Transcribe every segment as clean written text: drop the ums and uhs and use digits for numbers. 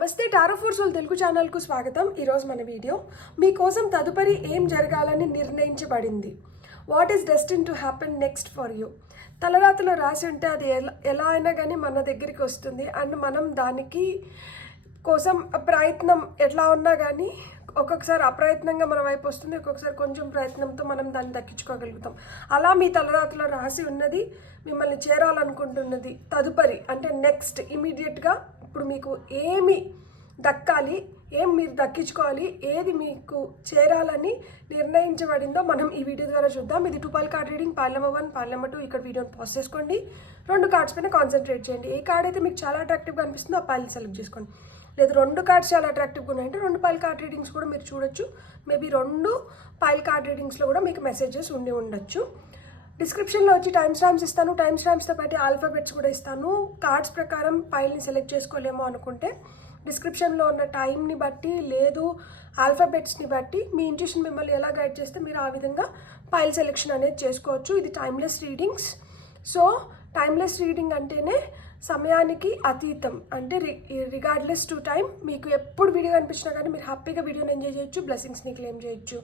నమస్తే tarot four soul Telugu ఛానల్కు స్వాగతం. ఈరోజు మన వీడియో మీకోసం తదుపరి ఏం జరగాలని నిర్ణయించబడింది. What is destined to happen next for you. తలరాతలో రాసి ఉంటే అది ఎలా అయినా కానీ మన దగ్గరికి వస్తుంది. అండ్ మనం దానికి కోసం ప్రయత్నం ఎట్లా ఉన్నా కానీ ఒక్కొక్కసారి అప్రయత్నంగా మన వైపు వస్తుంది, ఒక్కొక్కసారి కొంచెం ప్రయత్నంతో మనం దాన్ని దక్కించుకోగలుగుతాం. అలా మీ తలరాతలో రాసి ఉన్నది మిమ్మల్ని చేరాలనుకుంటున్నది తదుపరి అంటే నెక్స్ట్ ఇమీడియట్గా ఇప్పుడు మీకు ఏమి దక్కాలి, ఏం మీరు దక్కించుకోవాలి, ఏది మీకు చేరాలని నిర్ణయించబడిందో మనం ఈ వీడియో ద్వారా చూద్దాం. ఇది 2 pull card reading, pull number 1, pull number 2. ఇక్కడ వీడియోని పాజ్ చేసుకోండి. 2 కార్డ్స్ పైన కాన్సన్ట్రేట్ చేయండి. ఏ కార్డ్ అయితే మీకు చాలా అట్రాక్టివ్గా అనిపిస్తుందో ఆ పాల్ని సెలెక్ట్ చేసుకోండి. లేదు 2 కార్డ్స్ చాలా అట్రాక్టివ్గా ఉన్నాయంటే 2 పాల్ కార్డ్ రీడింగ్స్ కూడా మీరు చూడొచ్చు. మేబీ 2 పాల్ కార్డ్ రీడింగ్స్లో కూడా మీకు మెసేజెస్ ఉండి ఉండొచ్చు. డిస్క్రిప్షన్లో వచ్చి టైమ్ స్టాంప్స్ ఇస్తాను. టైమ్ స్టాంప్స్తో పాటు ఆల్ఫాబెట్స్ కూడా ఇస్తాను. కార్డ్స్ ప్రకారం పైల్ని సెలెక్ట్ చేసుకోలేమో అనుకుంటే డిస్క్రిప్షన్లో ఉన్న టైంని బట్టి లేదు ఆల్ఫాబెట్స్ని బట్టి మీ ఇంట్యూషన్ మిమ్మల్ని ఎలా గైడ్ చేస్తే మీరు ఆ విధంగా పైల్ సెలెక్షన్ అనేది చేసుకోవచ్చు. ఇది timeless readings. So timeless reading అంటేనే సమయానికి అతీతం, అంటే రిగార్డ్లెస్ టు టైం. మీకు ఎప్పుడు వీడియో కనిపించినా కానీ మీరు హ్యాపీగా వీడియోని ఎంజాయ్ చేయొచ్చు, బ్లెస్సింగ్స్ని క్లెయిమ్ చేయొచ్చు.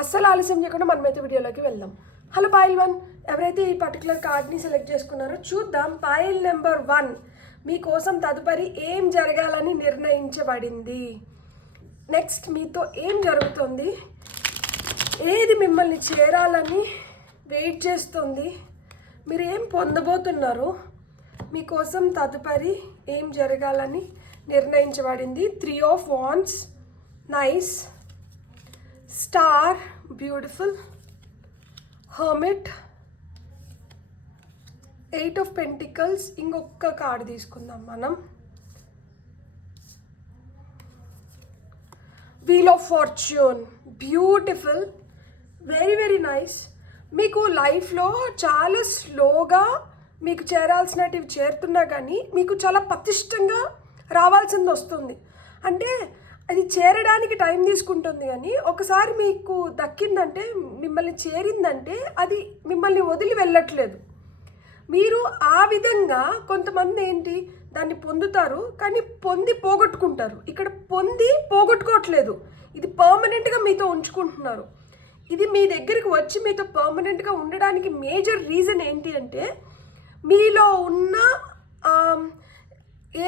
అస్సలు ఆలస్యం చేయకుండా మనమైతే వీడియోలోకి వెళ్దాం. హలో పాయిల్ 1, ఎవరైతే ఈ పర్టికులర్ కార్డ్ని సెలెక్ట్ చేసుకున్నారో చూద్దాం. పాయిల్ నెంబర్ 1 మీకోసం తదుపరి ఏం జరగాలని నిర్ణయించబడింది. నెక్స్ట్ మీతో ఏం జరుగుతుంది, ఏది మిమ్మల్ని చేరాలని వెయిట్ చేస్తుంది, మీరు ఏం పొందబోతున్నారు, మీకోసం తదుపరి ఏం జరగాలని నిర్ణయించబడింది. 3 of wands, nice, star, beautiful, hermit, 8 of pentacles. ఇంకొక కార్డు తీసుకుందాం మనం. Wheel of fortune, beautiful, very very nice. మీకు లైఫ్లో చాలా స్లోగా మీకు చేరాల్సినటివి చేరుతున్నా కానీ మీకు చాలా పటిష్టంగా రావాల్సింది వస్తుంది. అంటే అది చేరడానికి టైం తీసుకుంటుంది, కానీ ఒకసారి మీకు దక్కిందంటే, మిమ్మల్ని చేరిందంటే అది మిమ్మల్ని వదిలి వెళ్ళట్లేదు. మీరు ఆ విధంగా కొంతమంది ఏంటి దాన్ని పొందుతారు కానీ పొంది పోగొట్టుకుంటారు. ఇక్కడ పొంది పోగొట్టుకోవట్లేదు, ఇది పర్మనెంట్గా మీతో ఉంచుకుంటున్నారు. ఇది మీ దగ్గరికి వచ్చి మీతో పర్మనెంట్గా ఉండడానికి మేజర్ రీజన్ ఏంటి అంటే మీలో ఉన్న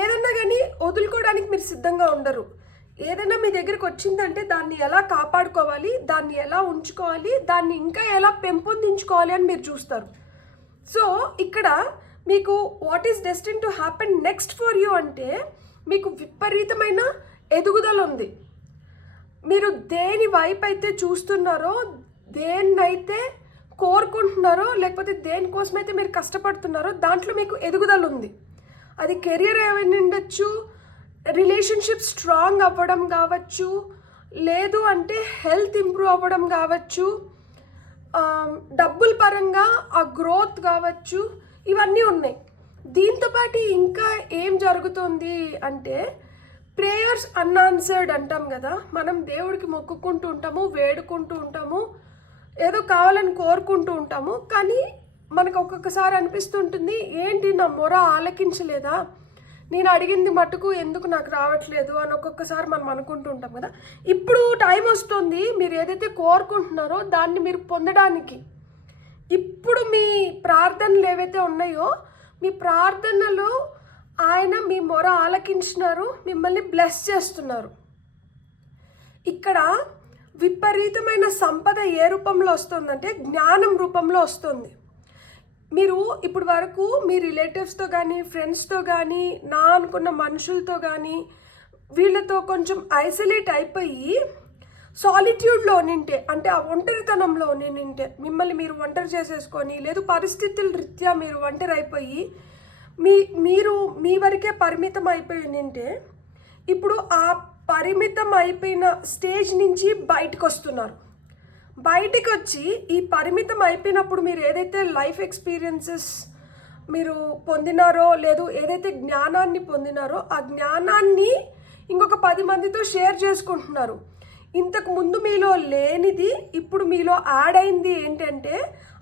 ఏదన్నా కానీ వదులుకోవడానికి మీరు సిద్ధంగా ఉండరు. ఏదైనా మీ దగ్గరికి వచ్చిందంటే దాన్ని ఎలా కాపాడుకోవాలి, దాన్ని ఎలా ఉంచుకోవాలి, దాన్ని ఇంకా ఎలా పెంపొందించుకోవాలి అని మీరు చూస్తారు. సో ఇక్కడ మీకు what is destined to happen next for you అంటే మీకు విపరీతమైన ఎదుగుదల ఉంది. మీరు దేని వైపు అయితే చూస్తున్నారో, దేన్నైతే కోరుకుంటున్నారో, లేకపోతే దేనికోసమైతే మీరు కష్టపడుతున్నారో దాంట్లో మీకు ఎదుగుదల ఉంది. అది కెరియర్ ఏమైనా ఉండొచ్చు, రిలేషన్షిప్ స్ట్రాంగ్ అవ్వడం కావచ్చు, లేదు అంటే హెల్త్ ఇంప్రూవ్ అవ్వడం కావచ్చు, డబ్బుల పరంగా ఆ గ్రోత్ కావచ్చు, ఇవన్నీ ఉన్నాయి. దీంతోపాటు ఇంకా ఏం జరుగుతుంది అంటే ప్రేయర్స్ అన్ఆన్సర్డ్ అంటాం కదా, మనం దేవుడికి మొక్కుకుంటూ ఉంటాము, వేడుకుంటూ ఉంటాము, ఏదో కావాలని కోరుకుంటూ ఉంటాము, కానీ మనకు ఒక్కొక్కసారి అనిపిస్తుంటుంది ఏంటి నా మొర ఆలకించలేదా, నేను అడిగింది మటుకు ఎందుకు నాకు రావట్లేదు అని ఒక్కొక్కసారి మనం అనుకుంటూ ఉంటాం కదా. ఇప్పుడు టైం వస్తుంది మీరు ఏదైతే కోరుకుంటున్నారో దాన్ని మీరు పొందడానికి. ఇప్పుడు మీ ప్రార్థనలు ఏవైతే ఉన్నాయో మీ ప్రార్థనలో ఆయన మీ మొర ఆలకించినారు, మిమ్మల్ని బ్లెస్ చేస్తున్నారు. ఇక్కడ విపరీతమైన సంపద ఏ రూపంలో వస్తుందంటే జ్ఞానం రూపంలో వస్తుంది. మీరు ఇప్పుడు వరకు మీ రిలేటివ్స్తో కానీ, ఫ్రెండ్స్తో కానీ, నా అనుకున్న మనుషులతో కానీ వీళ్ళతో కొంచెం ఐసోలేట్ అయిపోయి సాలిట్యూడ్లో నింటే, అంటే ఆ ఒంటరితనంలో నింటే, మిమ్మల్ని మీరు ఒంటరి చేసేసుకొని, లేదు పరిస్థితుల రీత్యా మీరు ఒంటరి అయిపోయి మీరు మీ వరకే పరిమితం అయిపోయి నింటే, ఇప్పుడు ఆ పరిమితం అయిపోయిన స్టేజ్ నుంచి బయటకు వస్తున్నారు. బయటికి వచ్చి ఈ పరిమితం అయిపోయినప్పుడు మీరు ఏదైతే లైఫ్ ఎక్స్పీరియన్సెస్ మీరు పొందినారో, లేదు ఏదైతే జ్ఞానాన్ని పొందినారో ఆ జ్ఞానాన్ని ఇంకొక 10 మందితో షేర్ చేసుకుంటున్నారు. ఇంతకు ముందు మీలో లేనిది ఇప్పుడు మీలో యాడ్ అయింది ఏంటంటే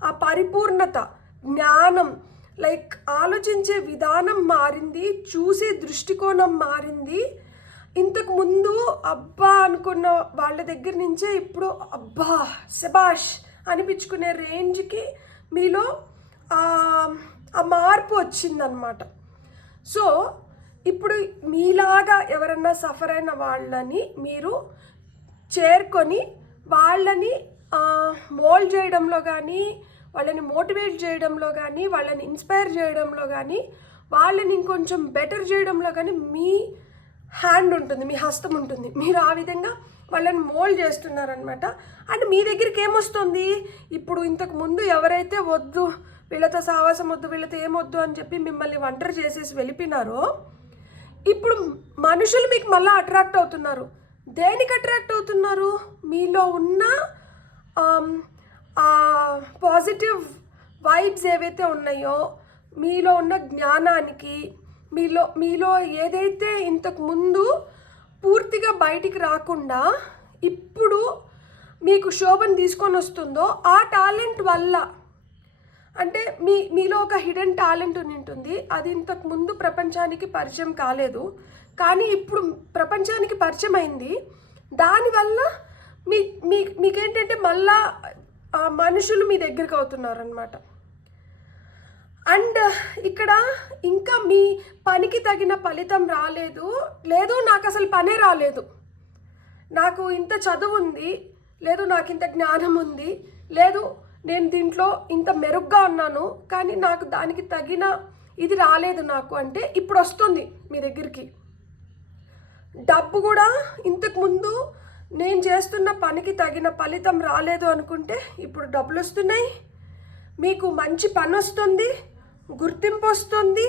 ఆ పరిపూర్ణత, జ్ఞానం, లైక్ ఆలోచించే విధానం మారింది, చూసే దృష్టికోణం మారింది, ముందు అబ్బా అనుకున్న వాళ్ళ దగ్గర నుంచే ఇప్పుడు అబ్బా శబాష్ అనిపించుకునే రేంజ్కి మీలో ఆ మార్పు వచ్చిందనమాట. సో ఇప్పుడు మీలాగా ఎవరన్నా సఫర్ అయిన వాళ్ళని మీరు చేరుకొని వాళ్ళని మోల్డ్ చేయడంలో కానీ, వాళ్ళని మోటివేట్ చేయడంలో కానీ, వాళ్ళని ఇన్స్పైర్ చేయడంలో కానీ, వాళ్ళని ఇంకొంచెం బెటర్ చేయడంలో కానీ మీ హ్యాండ్ ఉంటుంది, మీ హస్తం ఉంటుంది. మీరు ఆ విధంగా వాళ్ళని మోల్డ్ చేస్తున్నారనమాట. అండ్ మీ దగ్గరికి ఏమొస్తుంది, ఇప్పుడు ఇంతకు ముందు ఎవరైతే వద్దు వీళ్ళతో సావాసం వద్దు, వీళ్ళతో ఏమొద్దు అని చెప్పి మిమ్మల్ని ఒంటరి చేసేసి వెళ్ళిపోయినారో, ఇప్పుడు మనుషులు మీకు మళ్ళీ అట్రాక్ట్ అవుతున్నారు. దేనికి అట్రాక్ట్ అవుతున్నారు? మీలో ఉన్న పాజిటివ్ వైబ్స్ ఏవైతే ఉన్నాయో, మీలో ఉన్న జ్ఞానానికి, మీలో ఏదైతే ఇంతకు ముందు పూర్తిగా బయటికి రాకుండా ఇప్పుడు మీకు శోభను తీసుకొని వస్తుందో ఆ టాలెంట్ వల్ల, అంటే మీలో ఒక హిడెన్ టాలెంట్ ఉంటుంది. అది ఇంతకు ముందు ప్రపంచానికి పరిచయం కాలేదు, కానీ ఇప్పుడు ప్రపంచానికి పరిచయం అయింది. దానివల్ల మీకేంటంటే మళ్ళా మనుషులు మీ దగ్గరికి అవుతున్నారనమాట. అండ్ ఇక్కడ ఇంకా మీ పనికి తగిన ఫలితం లేదు, నాకు అసలు పనే రాలేదు, నాకు ఇంత చదువు ఉంది, లేదు నాకు ఇంత జ్ఞానం ఉంది, లేదు నేను దీంట్లో ఇంత మెరుగ్గా ఉన్నాను, కానీ నాకు దానికి తగిన ఇది రాలేదు నాకు అంటే ఇప్పుడు వస్తుంది మీ దగ్గరికి. డబ్బు కూడా ఇంతకుముందు నేను చేస్తున్న పనికి తగిన ఫలితం రాలేదు అనుకుంటే ఇప్పుడు డబ్బులు వస్తున్నాయి, మీకు మంచి పని వస్తుంది, గుర్తింపు వస్తుంది,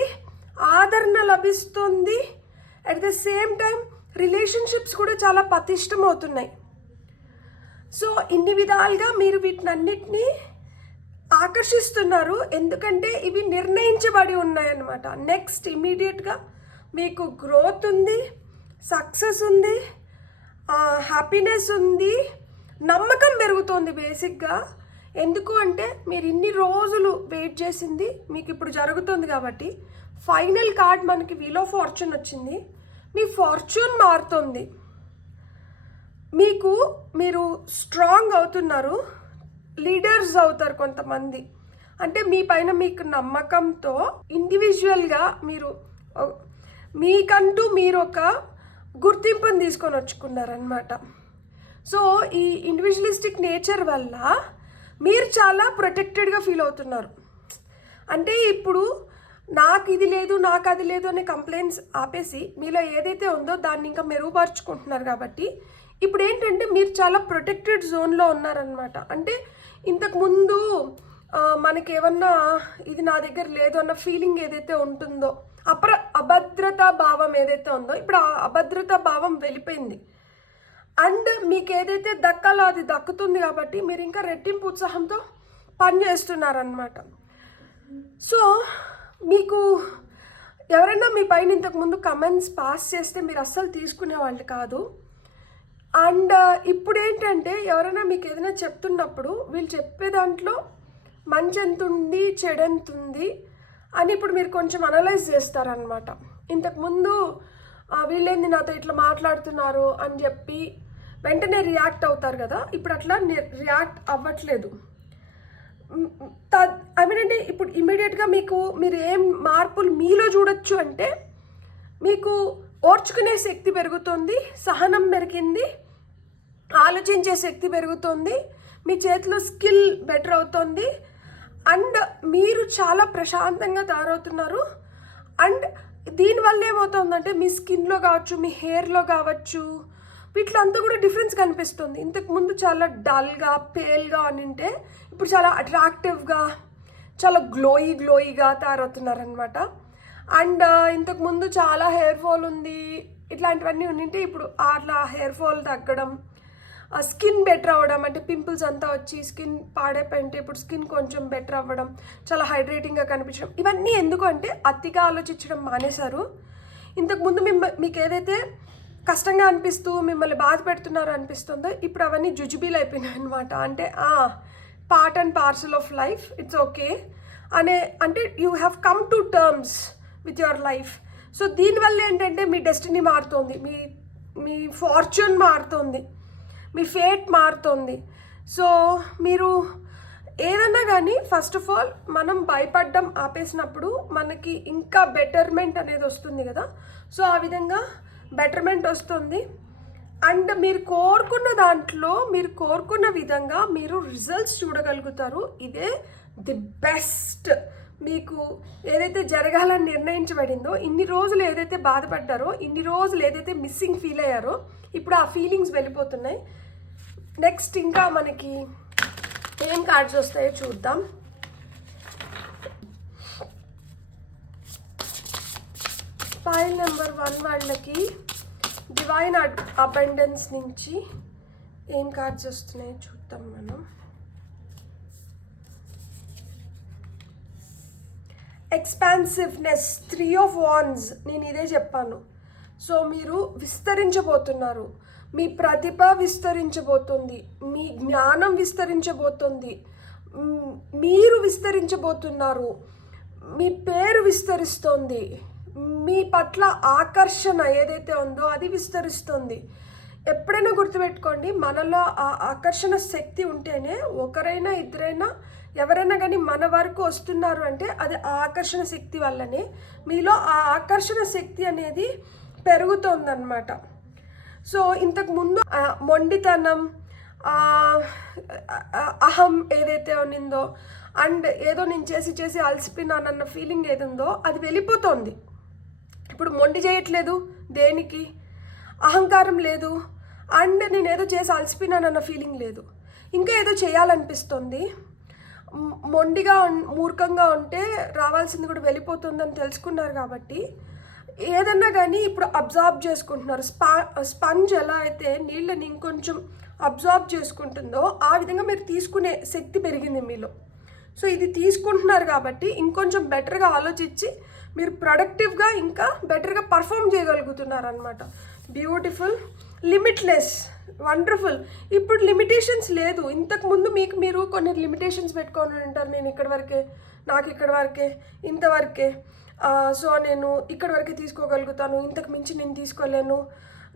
ఆదరణ లభిస్తుంది. At the same time relationships కూడా చాలా పటిష్టమవుతున్నాయి. సో ఇన్ని విధాలుగా మీరు వీటినన్నిటినీ ఆకర్షిస్తున్నారు, ఎందుకంటే ఇవి నిర్ణయించబడి ఉన్నాయన్నమాట. నెక్స్ట్ ఇమీడియట్గా మీకు గ్రోత్ ఉంది, సక్సెస్ ఉంది, హ్యాపీనెస్ ఉంది, నమ్మకం పెరుగుతుంది బేసిక్గా. ఎందుకు అంటే మీరు ఇన్ని రోజులు వెయిట్ చేసింది మీకు ఇప్పుడు జరుగుతుంది కాబట్టి. ఫైనల్ కార్డ్ మనకి వీల్ ఆఫ్ ఫార్చ్యూన్ వచ్చింది, మీ ఫార్చ్యూన్ మారుతుంది, మీరు స్ట్రాంగ్ అవుతున్నారు, లీడర్స్ అవుతారు కొంతమంది. అంటే మీ పైన మీకు నమ్మకంతో ఇండివిజువల్గా మీకంటూ మీరు ఒక గుర్తింపుని తీసుకొని వచ్చుకున్నారనమాట. సో ఈ ఇండివిజువలిస్టిక్ నేచర్ వల్ల మీరు చాలా ప్రొటెక్టెడ్గా ఫీల్ అవుతున్నారు. అంటే ఇప్పుడు నాకు ఇది లేదు, నాకు అది లేదు అనే కంప్లైంట్స్ ఆపేసి మీలో ఏదైతే ఉందో దాన్ని ఇంకా మెరుగుపరుచుకుంటున్నారు. కాబట్టి ఇప్పుడు ఏంటంటే మీరు చాలా ప్రొటెక్టెడ్ జోన్లో ఉన్నారనమాట. అంటే ఇంతకుముందు మనకేమన్నా ఇది నా దగ్గర లేదు అన్న ఫీలింగ్ ఏదైతే ఉంటుందో, అభద్రతా భావం ఏదైతే ఉందో, ఇప్పుడు ఆ అభద్రతా భావం వెళ్ళిపోయింది. అండ్ మీకు ఏదైతే దక్కాలో అది దక్కుతుంది కాబట్టి మీరు ఇంకా రెట్టింపు ఉత్సాహంతో పని చేస్తున్నారనమాట. సో మీకు ఎవరైనా మీ పైన ఇంతకుముందు కమెంట్స్ పాస్ చేస్తే మీరు అస్సలు తీసుకునే వాళ్ళు కాదు. అండ్ ఇప్పుడు ఏంటంటే ఎవరైనా మీకు ఏదైనా చెప్తున్నప్పుడు వీళ్ళు చెప్పే దాంట్లో మంచి ఎంత ఉంది, చెడు ఎంత ఉంది అని ఇప్పుడు మీరు కొంచెం అనలైజ్ చేస్తారనమాట. ఇంతకుముందు వీళ్ళేంది నాతో ఇట్లా మాట్లాడుతున్నారు అని చెప్పి వెంటనే రియాక్ట్ అవుతారు కదా, ఇప్పుడు అట్లా రియాక్ట్ అవ్వట్లేదు. అంటే ఇప్పుడు ఇమీడియట్గా మీరు ఏం మార్పులు మీలో చూడొచ్చు అంటే మీకు ఓర్చుకునే శక్తి పెరుగుతుంది, సహనం పెరిగింది, ఆలోచించే శక్తి పెరుగుతుంది, మీ చేతిలో స్కిల్ బెటర్ అవుతుంది, అండ్ మీరు చాలా ప్రశాంతంగా తయారవుతున్నారు. అండ్ దీనివల్ల ఏమవుతుందంటే మీ స్కిన్లో కావచ్చు, మీ హెయిర్లో కావచ్చు, వీటిలో అంతా కూడా డిఫరెన్స్ కనిపిస్తుంది. ఇంతకుముందు చాలా డల్గా పేల్గా అనింటే ఇప్పుడు చాలా అట్రాక్టివ్గా, చాలా గ్లోయిగా తయారవుతున్నారనమాట. అండ్ ఇంతకుముందు చాలా హెయిర్ ఫాల్ ఉంది, ఇట్లాంటివన్నీ ఉండింటే ఇప్పుడు అట్లా హెయిర్ ఫాల్ తగ్గడం, స్కిన్ బెటర్ అవ్వడం, అంటే పింపుల్స్ అంతా వచ్చి స్కిన్ పాడైపోయింటే ఇప్పుడు స్కిన్ కొంచెం బెటర్ అవ్వడం, చాలా హైడ్రేటింగ్గా కనిపించడం. ఇవన్నీ ఎందుకు అంటే అతిగా ఆలోచించడం మానేశారు. ఇంతకుముందు మీకు ఏదైతే కష్టంగా అనిపిస్తూ మిమ్మల్ని బాధ పెడుతున్నారో అనిపిస్తుందో ఇప్పుడు అవన్నీ జుజుబీలు అయిపోయినాయి అనమాట. అంటే part and parcel of life, it's okay అంటే you have come to terms with your life. So దీనివల్ల ఏంటంటే మీ డెస్టినీ మారుతుంది, మీ ఫార్చ్యూన్ మారుతుంది, మీ ఫేట్ మారుతుంది. సో మీరు ఏదన్నా కానీ ఫస్ట్ ఆఫ్ ఆల్ మనం భయపడడం ఆపేసినప్పుడు మనకి ఇంకా బెటర్మెంట్ అనేది వస్తుంది కదా. సో ఆ విధంగా బెటర్మెంట్ వస్తుంది. అండ్ మీరు కోరుకున్న దాంట్లో మీరు కోరుకున్న విధంగా మీరు రిజల్ట్స్ చూడగలుగుతారు. ఇదే ది బెస్ట్. మీకు ఏదైతే జరగాలని నిర్ణయించబడిందో, ఇన్ని రోజులు ఏదైతే బాధపడ్డారో, ఇన్ని రోజులు ఏదైతే మిస్సింగ్ ఫీల్ అయ్యారో, ఇప్పుడు ఆ ఫీలింగ్స్ వెళ్ళిపోతున్నాయి. నెక్స్ట్ ఇంకా మనకి ఏం కార్డ్స్ వస్తాయో చూద్దాం. ఫైల్ నెంబర్ 1 వాళ్ళకి డివైన్ అబండెన్స్ నుంచి ఏం కార్డ్స్ వస్తున్నాయో చూద్దాం మనం. Expansiveness, 3 of wands. నేను ఇదే చెప్పాను. సో మీరు విస్తరించబోతున్నారు, మీ ప్రతిభ విస్తరించబోతుంది, మీ జ్ఞానం విస్తరించబోతుంది, మీరు విస్తరించబోతున్నారు, మీ పేరు విస్తరిస్తుంది, మీ పట్ల ఆకర్షణ ఏదైతే ఉందో అది విస్తరిస్తుంది. ఎప్పుడైనా గుర్తుపెట్టుకోండి, మనలో ఆ ఆకర్షణ శక్తి ఉంటేనే ఒకరైనా ఇద్దరైనా ఎవరైనా కానీ మన వరకు వస్తున్నారు అంటే అది ఆ ఆకర్షణ శక్తి వల్లనే. మీలో ఆ ఆకర్షణ శక్తి అనేది పెరుగుతోందన్నమాట. సో ఇంతకుముందు మొండితనం, అహం ఏదైతే ఉన్నిందో, అండ్ ఏదో నేను చేసి చేసి అలసిపోయినానన్న ఫీలింగ్ ఏది ఉందో అది వెళ్ళిపోతుంది. ఇప్పుడు మొండి చేయట్లేదు, దేనికి అహంకారం లేదు, అండ్ నేను ఏదో చేసి అలసిపోయినానన్న ఫీలింగ్ లేదు, ఇంకా ఏదో చేయాలనిపిస్తుంది. మొండిగా మూర్ఖంగా ఉంటే రావాల్సింది కూడా వెళ్ళిపోతుందని తెలుసుకున్నారు కాబట్టి ఏదన్నా కానీ ఇప్పుడు అబ్జార్బ్ చేసుకుంటున్నారు. స్పంజ్ ఎలా అయితే నీళ్ళని ఇంకొంచెం అబ్జార్బ్ చేసుకుంటుందో ఆ విధంగా మీరు తీసుకునే శక్తి పెరిగింది మీలో. సో ఇది తీసుకుంటున్నారు కాబట్టి ఇంకొంచెం బెటర్గా ఆలోచించి మీరు ప్రొడక్టివ్గా ఇంకా బెటర్గా పర్ఫామ్ చేయగలుగుతున్నారు అనమాట. బ్యూటిఫుల్. Limitless, wonderful. ఇప్పుడు లిమిటేషన్స్ లేదు. ఇంతకుముందు మీకు మీరు కొన్ని లిమిటేషన్స్ పెట్టుకొని ఉంటారు. నేను ఇక్కడ వరకే, నాకు ఇక్కడ వరకే, ఇంతవరకే, సో నేను ఇక్కడ వరకే తీసుకోగలుగుతాను, ఇంతకు మించి నేను తీసుకోలేను,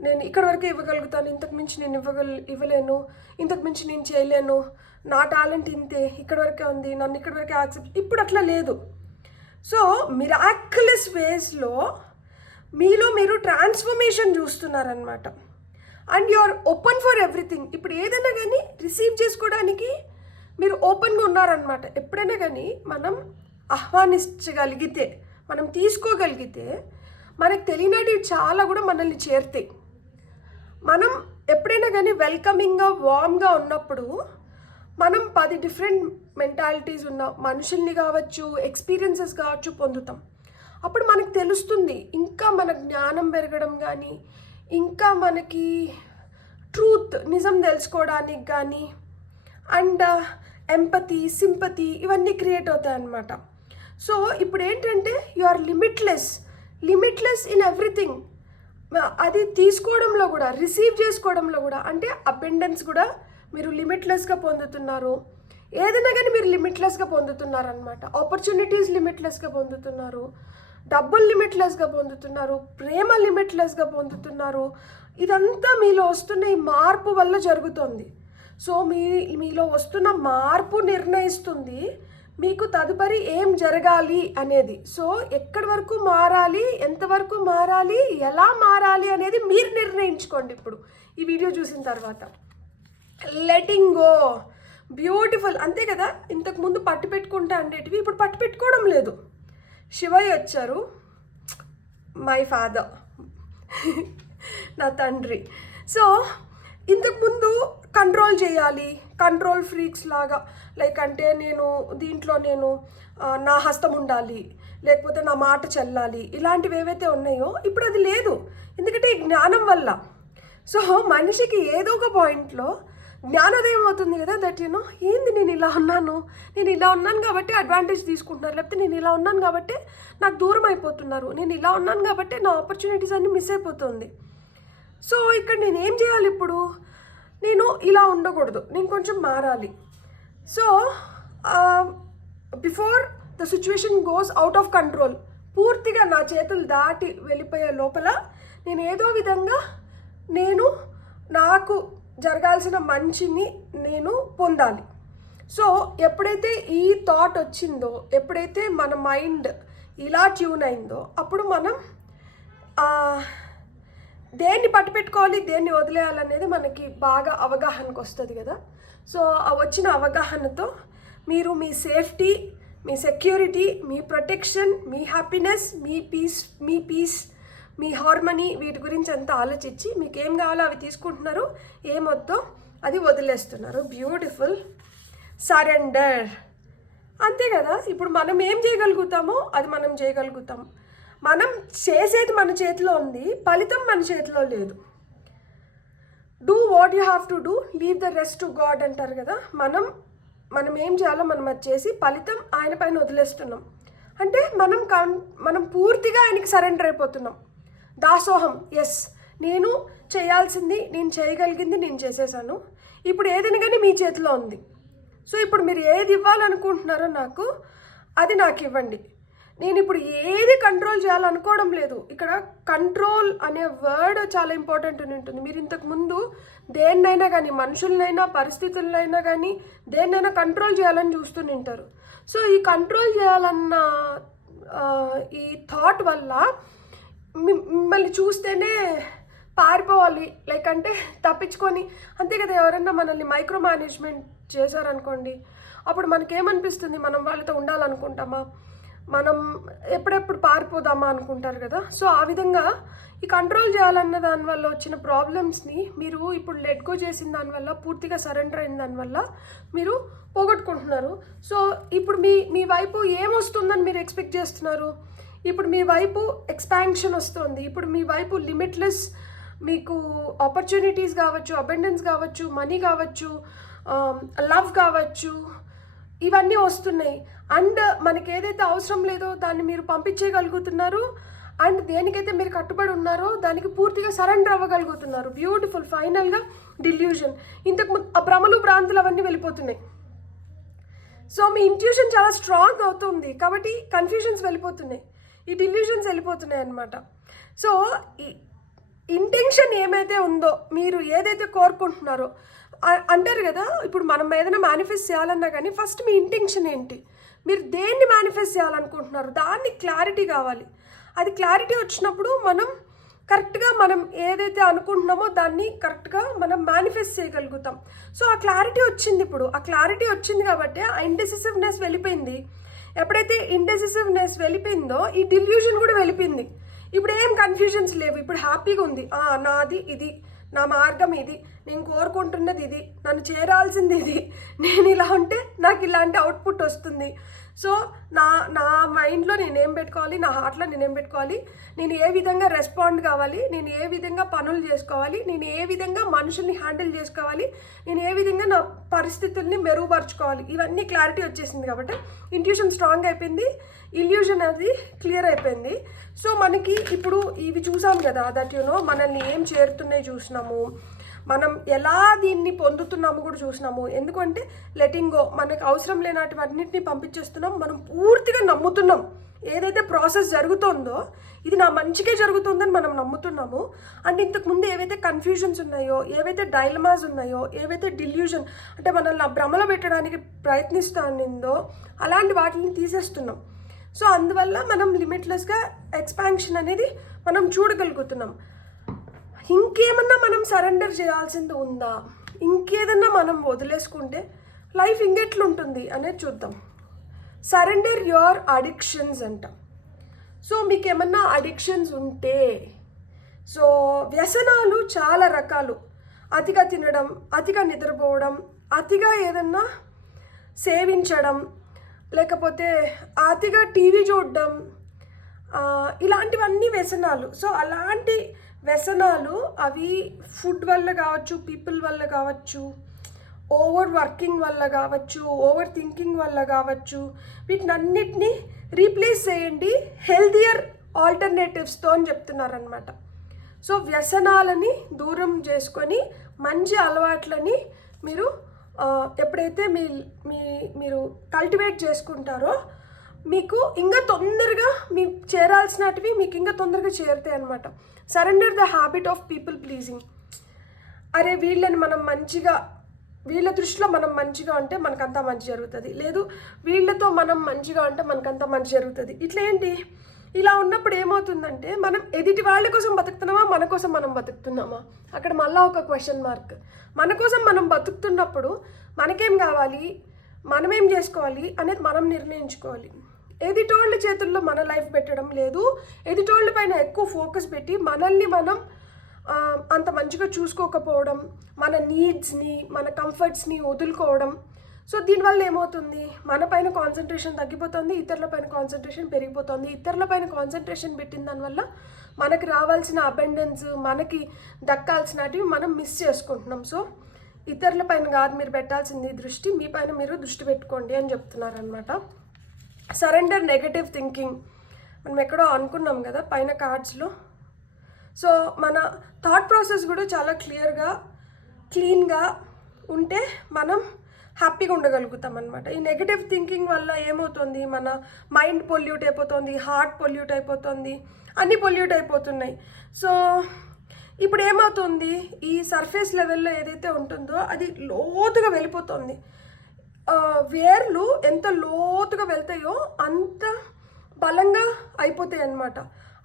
నేను ఇక్కడ వరకే ఇవ్వగలుగుతాను, ఇంతకు మించి నేను ఇవ్వలేను, ఇంతకు మించి నేను చేయలేను, నా టాలెంట్ ఇంతే, ఇక్కడ వరకే ఉంది, నన్ను ఇక్కడ వరకే యాక్సెప్ట్. ఇప్పుడు అట్లా లేదు. సో మిరాక్యులస్ వేస్లో మీలో మీరు ట్రాన్స్ఫర్మేషన్ చూస్తున్నారనమాట. And you are open for everything. ఇప్పుడు ఏదైనా కానీ రిసీవ్ చేసుకోవడానికి మీరు ఓపెన్గా ఉన్నారనమాట. ఎప్పుడైనా కానీ మనం ఆహ్వానించగలిగితే, మనం తీసుకోగలిగితే మనకు తెలియనివి చాలా కూడా మనల్ని చేరుతాయి. మనం ఎప్పుడైనా కానీ వెల్కమింగ్గా వార్మ్గా ఉన్నప్పుడు మనం 10 డిఫరెంట్ మెంటాలిటీస్ ఉన్న మనుషుల్ని కావచ్చు, ఎక్స్పీరియన్సెస్ కావచ్చు పొందుతాం. అప్పుడు మనకు తెలుస్తుంది ఇంకా మన జ్ఞానం పెరగడం కానీ, ఇంకా మనకి ట్రూత్, నిజం తెలుసుకోవడానికి కానీ, అండ్ ఎంపతి, సింపతి ఇవన్నీ క్రియేట్ అవుతాయి అన్నమాట. సో ఇప్పుడు ఏంటంటే you are limitless in everything. అది తీసుకోవడంలో కూడా, రిసీవ్ చేసుకోవడంలో కూడా, అంటే అబెండెన్స్ కూడా మీరు లిమిట్లెస్గా పొందుతున్నారు. ఏదైనా కానీ మీరు లిమిట్లెస్గా పొందుతున్నారు అనమాట. ఆపర్చునిటీస్ లిమిట్లెస్గా పొందుతున్నారు, డబ్బులు లిమిట్లెస్గా పొందుతున్నారు, ప్రేమ లిమిట్లెస్గా పొందుతున్నారు. ఇదంతా మీలో వస్తున్న ఈ మార్పు వల్ల జరుగుతుంది. సో మీలో వస్తున్న మార్పు నిర్ణయిస్తుంది మీకు తదుపరి ఏం జరగాలి అనేది. సో ఎక్కడి వరకు మారాలి, ఎంతవరకు మారాలి, ఎలా మారాలి అనేది మీరు నిర్ణయించుకోండి ఇప్పుడు ఈ వీడియో చూసిన తర్వాత. Letting go, beautiful. అంతే కదా, ఇంతకుముందు పట్టు పెట్టుకుంటా ఉండేటివి ఇప్పుడు పట్టు పెట్టుకోవడం లేదు. శివయ్య వచ్చారు, మై ఫాదర్, నా తండ్రి. సో ఇంతకుముందు కంట్రోల్ చేయాలి, కంట్రోల్ ఫ్రీక్స్ లాగా, లైక్ అంటే నేను నా హస్తం ఉండాలి, లేకపోతే నా మాట చెల్లాలి, ఇలాంటివి ఏవైతే ఉన్నాయో ఇప్పుడు అది లేదు. ఎందుకంటే ఈ జ్ఞానం వల్ల. సో మనిషికి ఏదో ఒక పాయింట్లో జ్ఞానోదయం అవుతుంది కదా, దట్ ఏంది నేను ఇలా ఉన్నాను కాబట్టి అడ్వాంటేజ్ తీసుకుంటున్నారు, లేకపోతే నేను ఇలా ఉన్నాను కాబట్టి నాకు దూరం అయిపోతున్నారు, నేను ఇలా ఉన్నాను కాబట్టి నా ఆపర్చునిటీస్ అన్నీ మిస్ అయిపోతుంది. సో ఇక్కడ నేను ఏం చేయాలి ఇప్పుడు? నేను ఇలా ఉండకూడదు, నేను కొంచెం మారాలి. So before the situation goes out of control, పూర్తిగా నా చేతులు దాటి వెళ్ళిపోయే లోపల నేను ఏదో విధంగా నాకు జరగాల్సిన మంచిని నేను పొందాలి. సో ఎప్పుడైతే ఈ థాట్ వచ్చిందో, ఎప్పుడైతే మన మైండ్ ఇలా ట్యూన్ అయిందో, అప్పుడు మనం దేన్ని పట్టుపెట్టుకోవాలి, దేన్ని వదిలేయాలనేది మనకి బాగా అవగాహనకు వస్తుంది కదా. సో ఆ వచ్చిన అవగాహనతో మీరు మీ సేఫ్టీ, మీ సెక్యూరిటీ, మీ ప్రొటెక్షన్, మీ హ్యాపీనెస్, మీ పీస్, మీ హార్మనీ, వీటి గురించి అంతా ఆలోచించి మీకు ఏం కావాలో అవి తీసుకుంటున్నారు, ఏమొద్దో అది వదిలేస్తున్నారు. బ్యూటిఫుల్. సరెండర్. అంతే కదా. ఇప్పుడు మనం ఏం చేయగలుగుతామో అది మనం చేయగలుగుతాం. మనం చేసేది మన చేతిలో ఉంది, ఫలితం మన చేతిలో లేదు. Do what you have to do, leave the rest to God అంటారు కదా. మనం ఏం చేయాలో మనం అది చేసి ఫలితం ఆయన పైన వదిలేస్తున్నాం. అంటే మనం పూర్తిగా ఆయనకి సరెండర్ అయిపోతున్నాం. దాసోహం. ఎస్, నేను చేయాల్సింది, నేను చేయగలిగింది నేను చేసేసాను. ఇప్పుడు ఏదైనా కానీ మీ చేతిలో ఉంది. సో ఇప్పుడు మీరు ఏది ఇవ్వాలనుకుంటున్నారో అది నాకు ఇవ్వండి. నేను ఇప్పుడు ఏది కంట్రోల్ చేయాలనుకోవడం లేదు. ఇక్కడ కంట్రోల్ అనే వర్డ్ చాలా ఇంపార్టెంట్ ఉంటుంది. మీరు ఇంతకుముందు దేన్నైనా కానీ, మనుషులనైనా, పరిస్థితులనైనా కానీ, దేన్నైనా కంట్రోల్ చేయాలని చూస్తుంటారు. సో ఈ కంట్రోల్ చేయాలన్న ఈ థాట్ వల్ల మిమ్మల్ని చూస్తేనే పారిపోవాలి, లైక్ అంటే తప్పించుకొని, అంతే కదా. ఎవరన్నా మనల్ని మైక్రో మేనేజ్మెంట్ చేశారనుకోండి, అప్పుడు మనకేమనిపిస్తుంది, మనం వాళ్ళతో ఉండాలనుకుంటామా, మనం ఎప్పుడెప్పుడు పారిపోదామా అనుకుంటారు కదా. సో ఆ విధంగా ఈ కంట్రోల్ చేయాలన్న దానివల్ల వచ్చిన ప్రాబ్లమ్స్ని మీరు ఇప్పుడు లెట్ గో చేసిన దానివల్ల, పూర్తిగా సరెండర్ అయిన దానివల్ల మీరు పోగొట్టుకుంటున్నారు. సో ఇప్పుడు మీ వైపు ఏమొస్తుందని మీరు ఎక్స్పెక్ట్ చేస్తున్నారు? ఇప్పుడు మీ వైపు ఎక్స్పాన్షన్ వస్తుంది. ఇప్పుడు మీ వైపు లిమిట్లెస్, మీకు ఆపర్చునిటీస్ కావచ్చు, అబెండెన్స్ కావచ్చు, మనీ కావచ్చు, లవ్ కావచ్చు, ఇవన్నీ వస్తున్నాయి. అండ్ మనకి ఏదైతే అవసరం లేదో దాన్ని మీరు పంపించేయగలుగుతున్నారు. అండ్ దేనికైతే మీరు కట్టుబడి ఉన్నారో దానికి పూర్తిగా సరెండర్ అవ్వగలుగుతున్నారు. బ్యూటిఫుల్. ఫైనల్గా డిల్యూషన్. ఇంతకు ఆ భ్రమలు, భ్రాంతులు అవన్నీ వెళ్ళిపోతున్నాయి. సో మీ ఇంట్యూషన్ చాలా స్ట్రాంగ్ అవుతుంది కాబట్టి కన్ఫ్యూజన్స్ వెళ్ళిపోతున్నాయి, ఈ డిల్యూషన్స్ వెళ్ళిపోతున్నాయి అన్నమాట. సో ఇంటెన్షన్ ఏమైతే ఉందో, మీరు ఏదైతే కోరుకుంటున్నారో, అంటారు కదా, ఇప్పుడు మనం ఏదైనా మేనిఫెస్ట్ చేయాలన్నా కానీ ఫస్ట్ మీ ఇంటెన్షన్ ఏంటి, మీరు దేన్ని మేనిఫెస్ట్ చేయాలనుకుంటున్నారు, దాన్ని క్లారిటీ కావాలి. అది క్లారిటీ వచ్చినప్పుడు మనం కరెక్ట్గా మనం ఏదైతే అనుకుంటున్నామో దాన్ని కరెక్ట్గా మనం మేనిఫెస్ట్ చేయగలుగుతాం. సో ఆ క్లారిటీ వచ్చింది. ఇప్పుడు ఆ క్లారిటీ వచ్చింది కాబట్టి ఆ ఇండెసిసివ్నెస్ వెళ్ళిపోయింది. ఎప్పుడైతే ఇండెసిసివ్నెస్ వెళ్ళిపోయిందో ఈ డిల్యూషన్ కూడా వెళ్ళిపోయింది. ఇప్పుడు ఏం కన్ఫ్యూజన్స్ లేవు. ఇప్పుడు హ్యాపీగా ఉంది. నాది ఇది, నా మార్గం ఇది, నేను కోరుకుంటున్నది ఇది, నన్ను చేరాల్సింది ఇది, నేను ఇలా ఉంటే నాకు ఇలాంటి అవుట్పుట్ వస్తుంది. సో నా మైండ్లో నేనేం పెట్టుకోవాలి, నా హార్ట్లో నేనేం పెట్టుకోవాలి, నేను ఏ విధంగా రెస్పాండ్ కావాలి, నేను ఏ విధంగా పనులు చేసుకోవాలి, నేను ఏ విధంగా మనుషుల్ని హ్యాండిల్ చేసుకోవాలి, నేను ఏ విధంగా నా పరిస్థితుల్ని మెరుగుపరుచుకోవాలి, ఇవన్నీ క్లారిటీ వచ్చేసింది. కాబట్టి ఇంట్యూషన్ స్ట్రాంగ్ అయిపోయింది, ఇల్యూషన్ అది క్లియర్ అయిపోయింది. సో మనకి ఇప్పుడు ఇవి చూసాం కదా, దట్ మనల్ని ఏం చేరుతున్నాయి చూసినాము, మనం ఎలా దీన్ని పొందుతున్నాము కూడా చూసినాము. ఎందుకంటే లెటింగ్ గో, మనకు అవసరం లేనటువన్నిటిని పంపించేస్తున్నాం. మనం పూర్తిగా నమ్ముతున్నాం ఏదైతే ప్రాసెస్ జరుగుతుందో ఇది నా మంచిగా జరుగుతుందని మనం నమ్ముతున్నాము. అండ్ ఇంతకుముందు ఏవైతే కన్ఫ్యూజన్స్ ఉన్నాయో, ఏవైతే డైలమాస్ ఉన్నాయో, ఏవైతే డిల్యూషన్ అంటే మనల్ని ఆ భ్రమలో పెట్టడానికి ప్రయత్నిస్తుందో అలాంటి వాటిని తీసేస్తున్నాం. సో అందువల్ల మనం లిమిట్లెస్గా ఎక్స్పాన్షన్ అనేది మనం చూడగలుగుతున్నాం. ఇంకేమన్నా మనం సరెండర్ చేయాల్సింది ఉందా, ఇంకేదన్నా మనం వదిలేసుకుంటే లైఫ్ ఇంకెట్లుంటుంది అనేది చూద్దాం. సరెండర్ యువర్ అడిక్షన్స్ అంట. సో మీకు ఏమన్నా అడిక్షన్స్ ఉంటే, సో వ్యసనాలు చాలా రకాలు. అతిగా తినడం, అతిగా నిద్రపోవడం, అతిగా ఏదన్నా సేవించడం, లేకపోతే అతిగా టీవీ చూడడం, ఇలాంటివన్నీ వ్యసనాలు. సో అలాంటి వ్యసనాలు అవి ఫుడ్ వల్ల కావచ్చు, పీపుల్ వల్ల కావచ్చు, ఓవర్ వర్కింగ్ వల్ల కావచ్చు, ఓవర్ థింకింగ్ వల్ల కావచ్చు. వీటినన్నిటినీ రీప్లేస్ చేయండి హెల్దియర్ ఆల్టర్నేటివ్స్తో అని చెప్తున్నారనమాట. సో వ్యసనాలని దూరం చేసుకొని మంచి అలవాట్లని మీరు ఎప్పుడైతే మీరు కల్టివేట్ చేసుకుంటారో మీకు ఇంకా తొందరగా మీకు చేరాల్సినటివి మీకు ఇంకా తొందరగా చేరుతాయి అనమాట. Surrender the habit of people pleasing. అరే వీళ్ళని మనం మంచిగా, వీళ్ళ దృష్టిలో మనం మంచిగా ఉంటే మనకంతా మంచి జరుగుతుంది, లేదు వీళ్ళతో మనం మంచిగా ఉంటే మనకంతా మంచి జరుగుతుంది. ఇట్లా ఏంటి, ఇలా ఉన్నప్పుడు ఏమవుతుందంటే మనం ఎదుటి వాళ్ళ కోసం బతుకుతున్నామా, మన కోసం మనం బతుకుతున్నామా, అక్కడ మళ్ళీ ఒక క్వశ్చన్ మార్క్. మన కోసం మనం బతుకుతున్నప్పుడు మనకేం కావాలి, మనమేం చేసుకోవాలి అనేది మనం నిర్ణయించుకోవాలి. ఎదుటోళ్ళ చేతుల్లో మన లైఫ్ పెట్టడం లేదు, ఎదుటోళ్ళ పైన ఎక్కువ ఫోకస్ పెట్టి మనల్ని మనం అంత మంచిగా చూసుకోకపోవడం, మన నీడ్స్ని మన కంఫర్ట్స్ని వదులుకోవడం. సో దీనివల్ల ఏమవుతుంది, మన పైన కాన్సన్ట్రేషన్ తగ్గిపోతుంది, ఇతరుల పైన కాన్సన్ట్రేషన్ పెరిగిపోతుంది. ఇతరుల పైన కాన్సన్ట్రేషన్ పెట్టిన దానివల్ల మనకి రావాల్సిన అబెండెన్స్, మనకి దక్కాల్సినవి మనం మిస్ చేసుకుంటున్నాం. సో ఇతరుల పైన కాదు మీరు పెట్టాల్సింది దృష్టి, మీ పైన మీరు దృష్టి పెట్టుకోండి అని చెప్తున్నారనమాట. సరెండర్ నెగటివ్ థింకింగ్, మనం ఎక్కడో అనుకున్నాం కదా పైన కార్డ్స్లో. సో మన థాట్ ప్రాసెస్ కూడా చాలా క్లీన్గా ఉంటే మనం హ్యాపీగా ఉండగలుగుతాం అనమాట. ఈ నెగటివ్ థింకింగ్ వల్ల ఏమవుతుంది, మన మైండ్ పొల్యూట్ అయిపోతుంది, హార్ట్ పొల్యూట్ అయిపోతుంది, అన్నీ పొల్యూట్ అయిపోతున్నాయి. సో ఇప్పుడు ఏమవుతుంది, ఈ సర్ఫేస్ లెవెల్లో ఏదైతే ఉంటుందో అది లోతుగా వెళ్ళిపోతుంది. వేర్లు ఎంత లోతుగా వెళ్తాయో అంత బలంగా అయిపోతాయి అన్నమాట.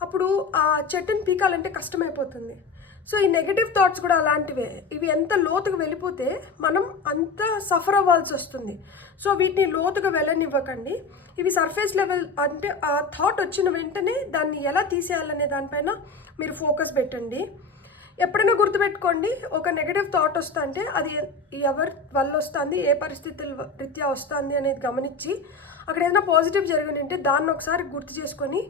అప్పుడు ఆ చెట్టుని పీకాలంటే కష్టమైపోతుంది. సో ఈ నెగటివ్ థాట్స్ కూడా అలాంటివే, ఇవి ఎంత లోతుగా వెళ్ళిపోతే మనం అంత సఫర్ అవ్వాల్సి వస్తుంది. సో వీటిని లోతుగా వెళ్ళనివ్వకండి. ఇవి సర్ఫేస్ లెవెల్, అంటే ఆ థాట్ వచ్చిన వెంటనే దాన్ని ఎలా తీసేయాలనే దానిపైన మీరు ఫోకస్ పెట్టండి. ఎప్పుడైనా గుర్తుపెట్టుకోండి, ఒక నెగటివ్ థాట్ వస్తుంటే అది ఎవరి వల్ల వస్తుంది, ఏ పరిస్థితుల రీత్యా వస్తుంది అనేది గమనించి అక్కడ ఏదైనా పాజిటివ్ జరిగినంటే దాన్ని ఒకసారి గుర్తు చేసుకొని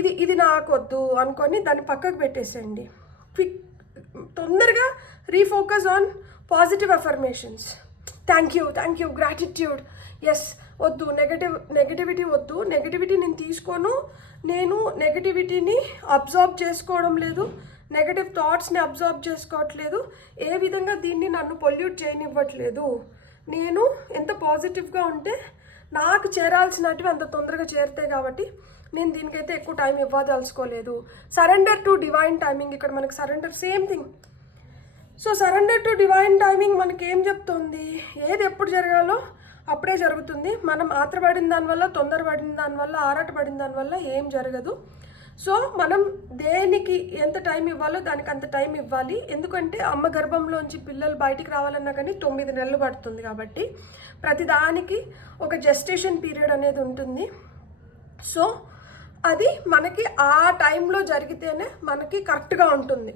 ఇది నాకు వద్దు అనుకొని దాన్ని పక్కకు పెట్టేసేయండి. తొందరగా refocus on positive affirmations. Thank you, gratitude, yes, వద్దు నెగటివిటీ వద్దు, నెగటివిటీ నేను తీసుకోను, నేను నెగటివిటీని అబ్జార్బ్ చేసుకోవడం లేదు, నెగటివ్ థాట్స్ని అబ్జార్బ్ చేసుకోవట్లేదు, ఏ విధంగా దీన్ని నన్ను పొల్యూట్ చేయనివ్వట్లేదు. నేను ఎంత పాజిటివ్గా ఉంటే నాకు చేరాల్సినవి అంత తొందరగా చేరుతాయి, కాబట్టి నేను దీనికైతే ఎక్కువ టైం ఇవ్వదలుచుకోలేదు. సరెండర్ టు డివైన్ టైమింగ్, ఇక్కడ మనకి surrender same thing. So surrender to divine timing మనకి ఏం చెప్తుంది, ఏది ఎప్పుడు జరగాలో అప్పుడే జరుగుతుంది. మనం ఆత్రపడిన దానివల్ల, తొందరపడిన దానివల్ల, ఆరాటపడిన దానివల్ల ఏం జరగదు. సో మనం దేనికి ఎంత టైం ఇవ్వాలో దానికి అంత టైం ఇవ్వాలి. ఎందుకంటే అమ్మ గర్భంలోంచి పిల్లలు బయటికి రావాలన్నా కానీ 9 నెలలు పడుతుంది, కాబట్టి ప్రతిదానికి ఒక జెస్టేషన్ పీరియడ్ అనేది ఉంటుంది. సో అది మనకి ఆ టైంలో జరిగితేనే మనకి కరెక్ట్గా ఉంటుంది.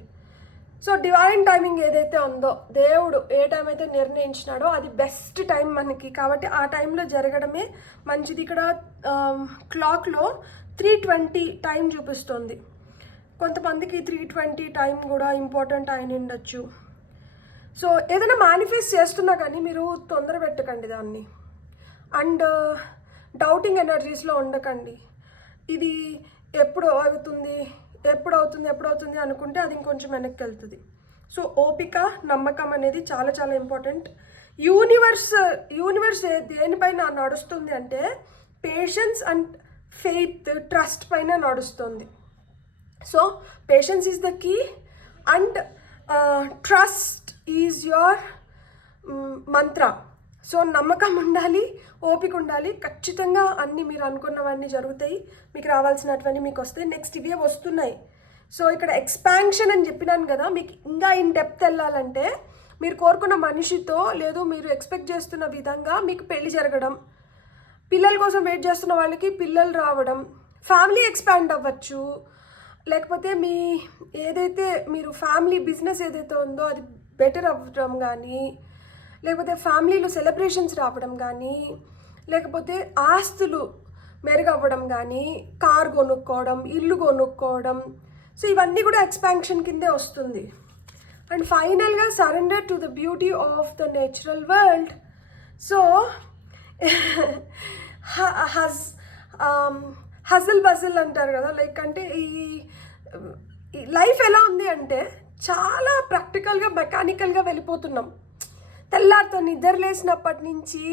సో డివైన్ టైమింగ్ ఏదైతే ఉందో, దేవుడు ఏ టైం అయితే నిర్ణయించినాడో అది బెస్ట్ టైం మనకి, కాబట్టి ఆ టైంలో జరగడమే మంచిది. ఇక్కడ క్లాక్లో 3:20 టైం చూపిస్తుంది. కొంతమందికి 3:20 టైం కూడా ఇంపార్టెంట్ అయిన ఉండొచ్చు. సో ఏదైనా మేనిఫెస్ట్ చేస్తున్నా కానీ మీరు తొందర పెట్టకండి దాన్ని, అండ్ డౌటింగ్ ఎనర్జీస్లో ఉండకండి. ఇది ఎప్పుడు అవుతుంది అనుకుంటే అది ఇంకొంచెం వెనక్కి వెళ్తుంది. సో ఓపిక, నమ్మకం అనేది చాలా చాలా ఇంపార్టెంట్. యూనివర్స్ దేనిపైన నడుస్తుంది అంటే పేషెన్స్ అండ్ ఫెయిత్, ట్రస్ట్ పైన నడుస్తుంది. So patience is the key and trust is your mantra. So నమ్మకం ఉండాలి, ఓపిక ఉండాలి, ఖచ్చితంగా అన్నీ మీరు అనుకున్నవన్నీ జరుగుతాయి, మీకు రావాల్సినటువన్నీ మీకు వస్తాయి. నెక్స్ట్ ఇవే వస్తున్నాయి. సో ఇక్కడ ఎక్స్పాన్షన్ అని చెప్పినాను కదా, మీకు ఇంకా ఇన్ డెప్త్ వెళ్ళాలంటే మీరు కోరుకున్న మనిషితో, లేదు మీరు ఎక్స్పెక్ట్ చేస్తున్న విధంగా మీకు పెళ్లి జరగడం, పిల్లల కోసం వెయిట్ చేస్తున్న వాళ్ళకి పిల్లలు రావడం, ఫ్యామిలీ ఎక్స్పాండ్ అవ్వచ్చు, లేకపోతే మీ ఏదైతే మీరు ఫ్యామిలీ బిజినెస్ ఏదైతే ఉందో అది బెటర్ అవ్వడం కానీ, లేకపోతే ఫ్యామిలీలో సెలబ్రేషన్స్ రావడం కానీ, లేకపోతే ఆస్తులు మెరుగవ్వడం కానీ, కార్ కొనుక్కోవడం, ఇల్లు కొనుక్కోవడం. సో ఇవన్నీ కూడా ఎక్స్పాన్షన్ కిందే వస్తుంది. అండ్ ఫైనల్గా surrender to the beauty of the natural world. So hustle bustle అంటారు కదా, లైక్ అంటే ఈ లైఫ్ ఎలా ఉంది అంటే చాలా ప్రాక్టికల్గా, మెకానికల్గా వెళ్ళిపోతున్నాం. తెల్లారితో నిద్ర లేసినప్పటి నుంచి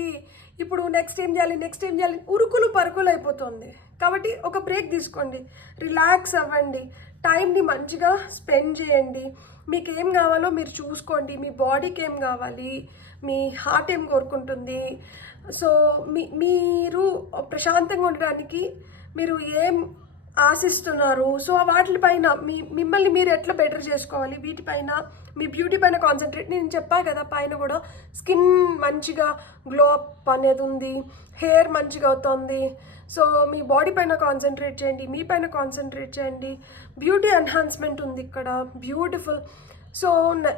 ఇప్పుడు నెక్స్ట్ ఏం చేయాలి ఉరుకులు పరుకులు అయిపోతుంది. కాబట్టి ఒక బ్రేక్ తీసుకోండి, రిలాక్స్ అవ్వండి, టైంని మంచిగా స్పెండ్ చేయండి. మీకు ఏం కావాలో మీరు చూసుకోండి. మీ బాడీకి ఏం కావాలి, మీ హార్ట్ ఏం కోరుకుంటుంది, సో మీరు ప్రశాంతంగా ఉండడానికి మీరు ఏం ఆశిస్తున్నారు, సో వాటిపైన మిమ్మల్ని మీరు ఎట్లా బెటర్ చేసుకోవాలి, వీటిపైన మీ బ్యూటీ పైన కాన్సన్ట్రేట్. నేను చెప్పా కదా, పైన కూడా స్కిన్ మంచిగా గ్లో అప్ అనేది ఉంది, హెయిర్ మంచిగా అవుతుంది. సో మీ బాడీ పైన కాన్సన్ట్రేట్ చేయండి, మీ పైన కాన్సన్ట్రేట్ చేయండి. బ్యూటీ ఎన్హాన్స్మెంట్ ఉంది ఇక్కడ, బ్యూటిఫుల్. సో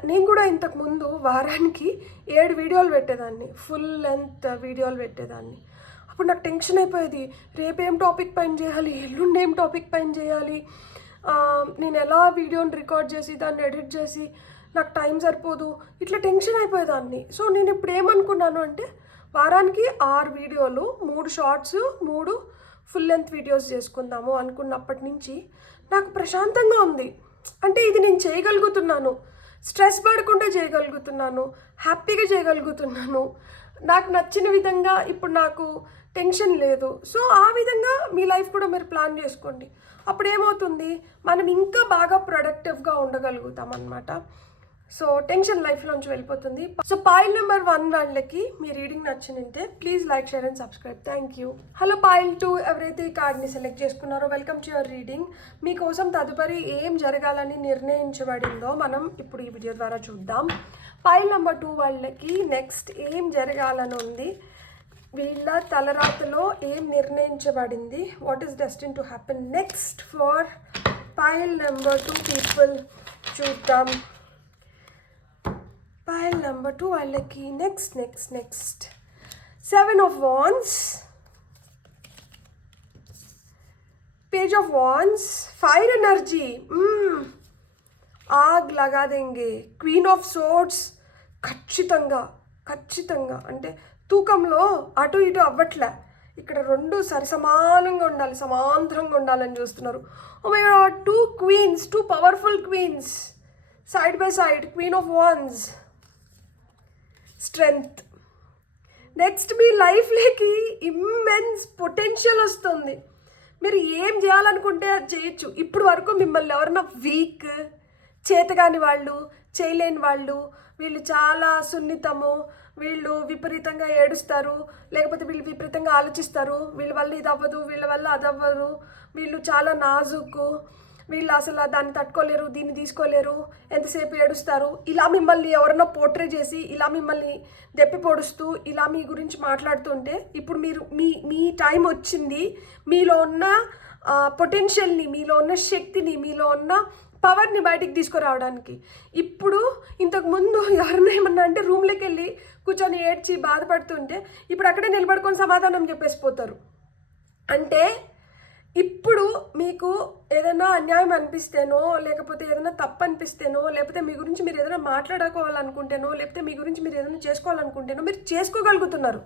నేను కూడా ఇంతకుముందు వారానికి 7 వీడియోలు పెట్టేదాన్ని, ఫుల్ లెంత్ వీడియోలు పెట్టేదాన్ని. అప్పుడు నాకు టెన్షన్ అయిపోయేది, రేపు ఏం టాపిక్ పైన చేయాలి, ఎల్లుండి ఏం టాపిక్ పైన చేయాలి, నేను ఎలా వీడియోని రికార్డ్ చేసి దాన్ని ఎడిట్ చేసి నాకు టైం సరిపోదు, ఇట్లా టెన్షన్ అయిపోయేదాన్ని. సో నేను ఇప్పుడు ఏమనుకున్నాను అంటే, వారానికి 6 వీడియోలు, 3 షార్ట్స్, 3 ఫుల్ లెంత్ వీడియోస్ చేసుకుందాము అనుకున్నప్పటి నుంచి నాకు ప్రశాంతంగా ఉంది. అంటే ఇది నేను చేయగలుగుతున్నాను, స్ట్రెస్ పడకుండా చేయగలుగుతున్నాను, హ్యాపీగా చేయగలుగుతున్నాను, నాకు నచ్చిన విధంగా ఇప్పుడు నాకు టెన్షన్ లేదు. సో ఆ విధంగా మీ లైఫ్ కూడా మీరు ప్లాన్ చేసుకోండి. అప్పుడు ఏమవుతుంది, మనం ఇంకా బాగా ప్రొడక్టివ్గా ఉండగలుగుతాం అన్నమాట. సో టెన్షన్ లైఫ్లోంచి వెళ్ళిపోతుంది. సో పాయిల్ నెంబర్ 1 వాళ్ళకి మీ రీడింగ్ నచ్చినంటే please like, share and subscribe. Thank you. Hello pile 2, ఎవరైతే ఈ కార్డ్ని సెలెక్ట్ చేసుకున్నారో వెల్కమ్ టు యువర్ రీడింగ్. మీకోసం తదుపరి ఏం జరగాలని నిర్ణయించబడిందో మనం ఇప్పుడు ఈ వీడియో ద్వారా చూద్దాం. పాయిల్ నెంబర్ 2 వాళ్ళకి నెక్స్ట్ ఏం జరగాలని ఉంది, వీళ్ళ తలరాతలో ఏం నిర్ణయించబడింది, what is destined to happen next for pile number 2 people చూద్దాం. పాయిల్ నెంబర్ 2 వాళ్ళకి next 7 of Wands, Page of Wands, Fire Energy, ఆగ్ లగా దేంగే, Queen of Swords, ఖచ్చితంగా అంటే తూకంలో అటు ఇటు అవ్వట్లే, ఇక్కడ 2 సరిసమానంగా ఉండాలి, సమాంతరంగా ఉండాలని చూస్తున్నారు. Oh my god, 2 queens, 2 powerful queens side by side, Queen of Wands, strength. Next మీ లైఫ్లోకి ఇమ్మెన్స్ పొటెన్షియల్ వస్తుంది. మీరు ఏం చేయాలనుకుంటే అది చేయొచ్చు. ఇప్పుడు వరకు మిమ్మల్ని ఎవరన్నా వీక్, చేతగాని వాళ్ళు, చేయలేని వాళ్ళు, వీళ్ళు చాలా సున్నితము, వీళ్ళు విపరీతంగా ఏడుస్తారు, లేకపోతే వీళ్ళు విపరీతంగా ఆలోచిస్తారు, వీళ్ళ వల్ల ఇది అవ్వదు, వీళ్ళ వల్ల అది అవ్వదు, వీళ్ళు చాలా నాజుకు, వీళ్ళు అసలు దాన్ని తట్టుకోలేరు, దీన్ని తీసుకోలేరు, ఎంతసేపు ఏడుస్తారు, ఇలా మిమ్మల్ని ఎవరన్నా పోర్ట్రే చేసి ఇలా మిమ్మల్ని దెప్పి పొడుస్తూ ఇలా మీ గురించి మాట్లాడుతుంటే, ఇప్పుడు మీరు మీ టైం వచ్చింది. మీలో ఉన్న పొటెన్షియల్ని, మీలో ఉన్న శక్తిని, మీలో ఉన్న పవర్ని బయటికి తీసుకురావడానికి. ఇప్పుడు ఇంతకుముందు ఎవరైనా ఏమన్నా అంటే రూమ్లోకి వెళ్ళి కూర్చొని ఏడ్చి బాధపడుతుంటే ఇప్పుడు అక్కడే నిలబడుకొని సమాధానం చెప్పేసిపోతారు. అంటే ఇప్పుడు మీకు ఏదైనా అన్యాయం అనిపిస్తేనో, లేకపోతే ఏదైనా తప్పు అనిపిస్తేనో, లేకపోతే మీ గురించి మీరు ఏదైనా మాట్లాడుకోవాలనుకుంటేనో, లేకపోతే మీ గురించి మీరు ఏదైనా చేసుకోవాలనుకుంటేనో మీరు చేసుకోగలుగుతున్నారు.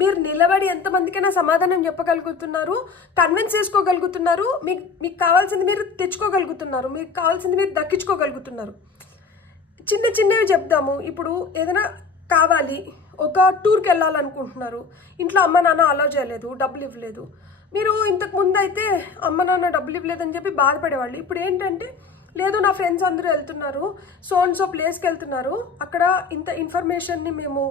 మీరు నిలబడి ఎంతమందికైనా సమాధానం చెప్పగలుగుతున్నారు, కన్విన్స్ చేసుకోగలుగుతున్నారు, మీకు కావాల్సింది మీరు తెచ్చుకోగలుగుతున్నారు, మీకు కావాల్సింది మీరు దక్కించుకోగలుగుతున్నారు. చిన్నవి చెప్దాము. ఇప్పుడు ఏదైనా కావాలి, ఒక టూర్కి వెళ్ళాలనుకుంటున్నారు, ఇంట్లో అమ్మ నాన్న అలౌ చేయలేదు, డబ్బులు ఇవ్వలేదు. మీరు ఇంతకు ముందు అయితే అమ్మ నాన్న డబ్బులు ఇవ్వలేదని చెప్పి బాధపడేవాళ్ళు. ఇప్పుడు ఏంటంటే, లేదు నా ఫ్రెండ్స్ అందరూ వెళ్తున్నారు, సో ప్లేస్కి వెళ్తున్నారు, అక్కడ ఇంత ఇన్ఫర్మేషన్ని మేము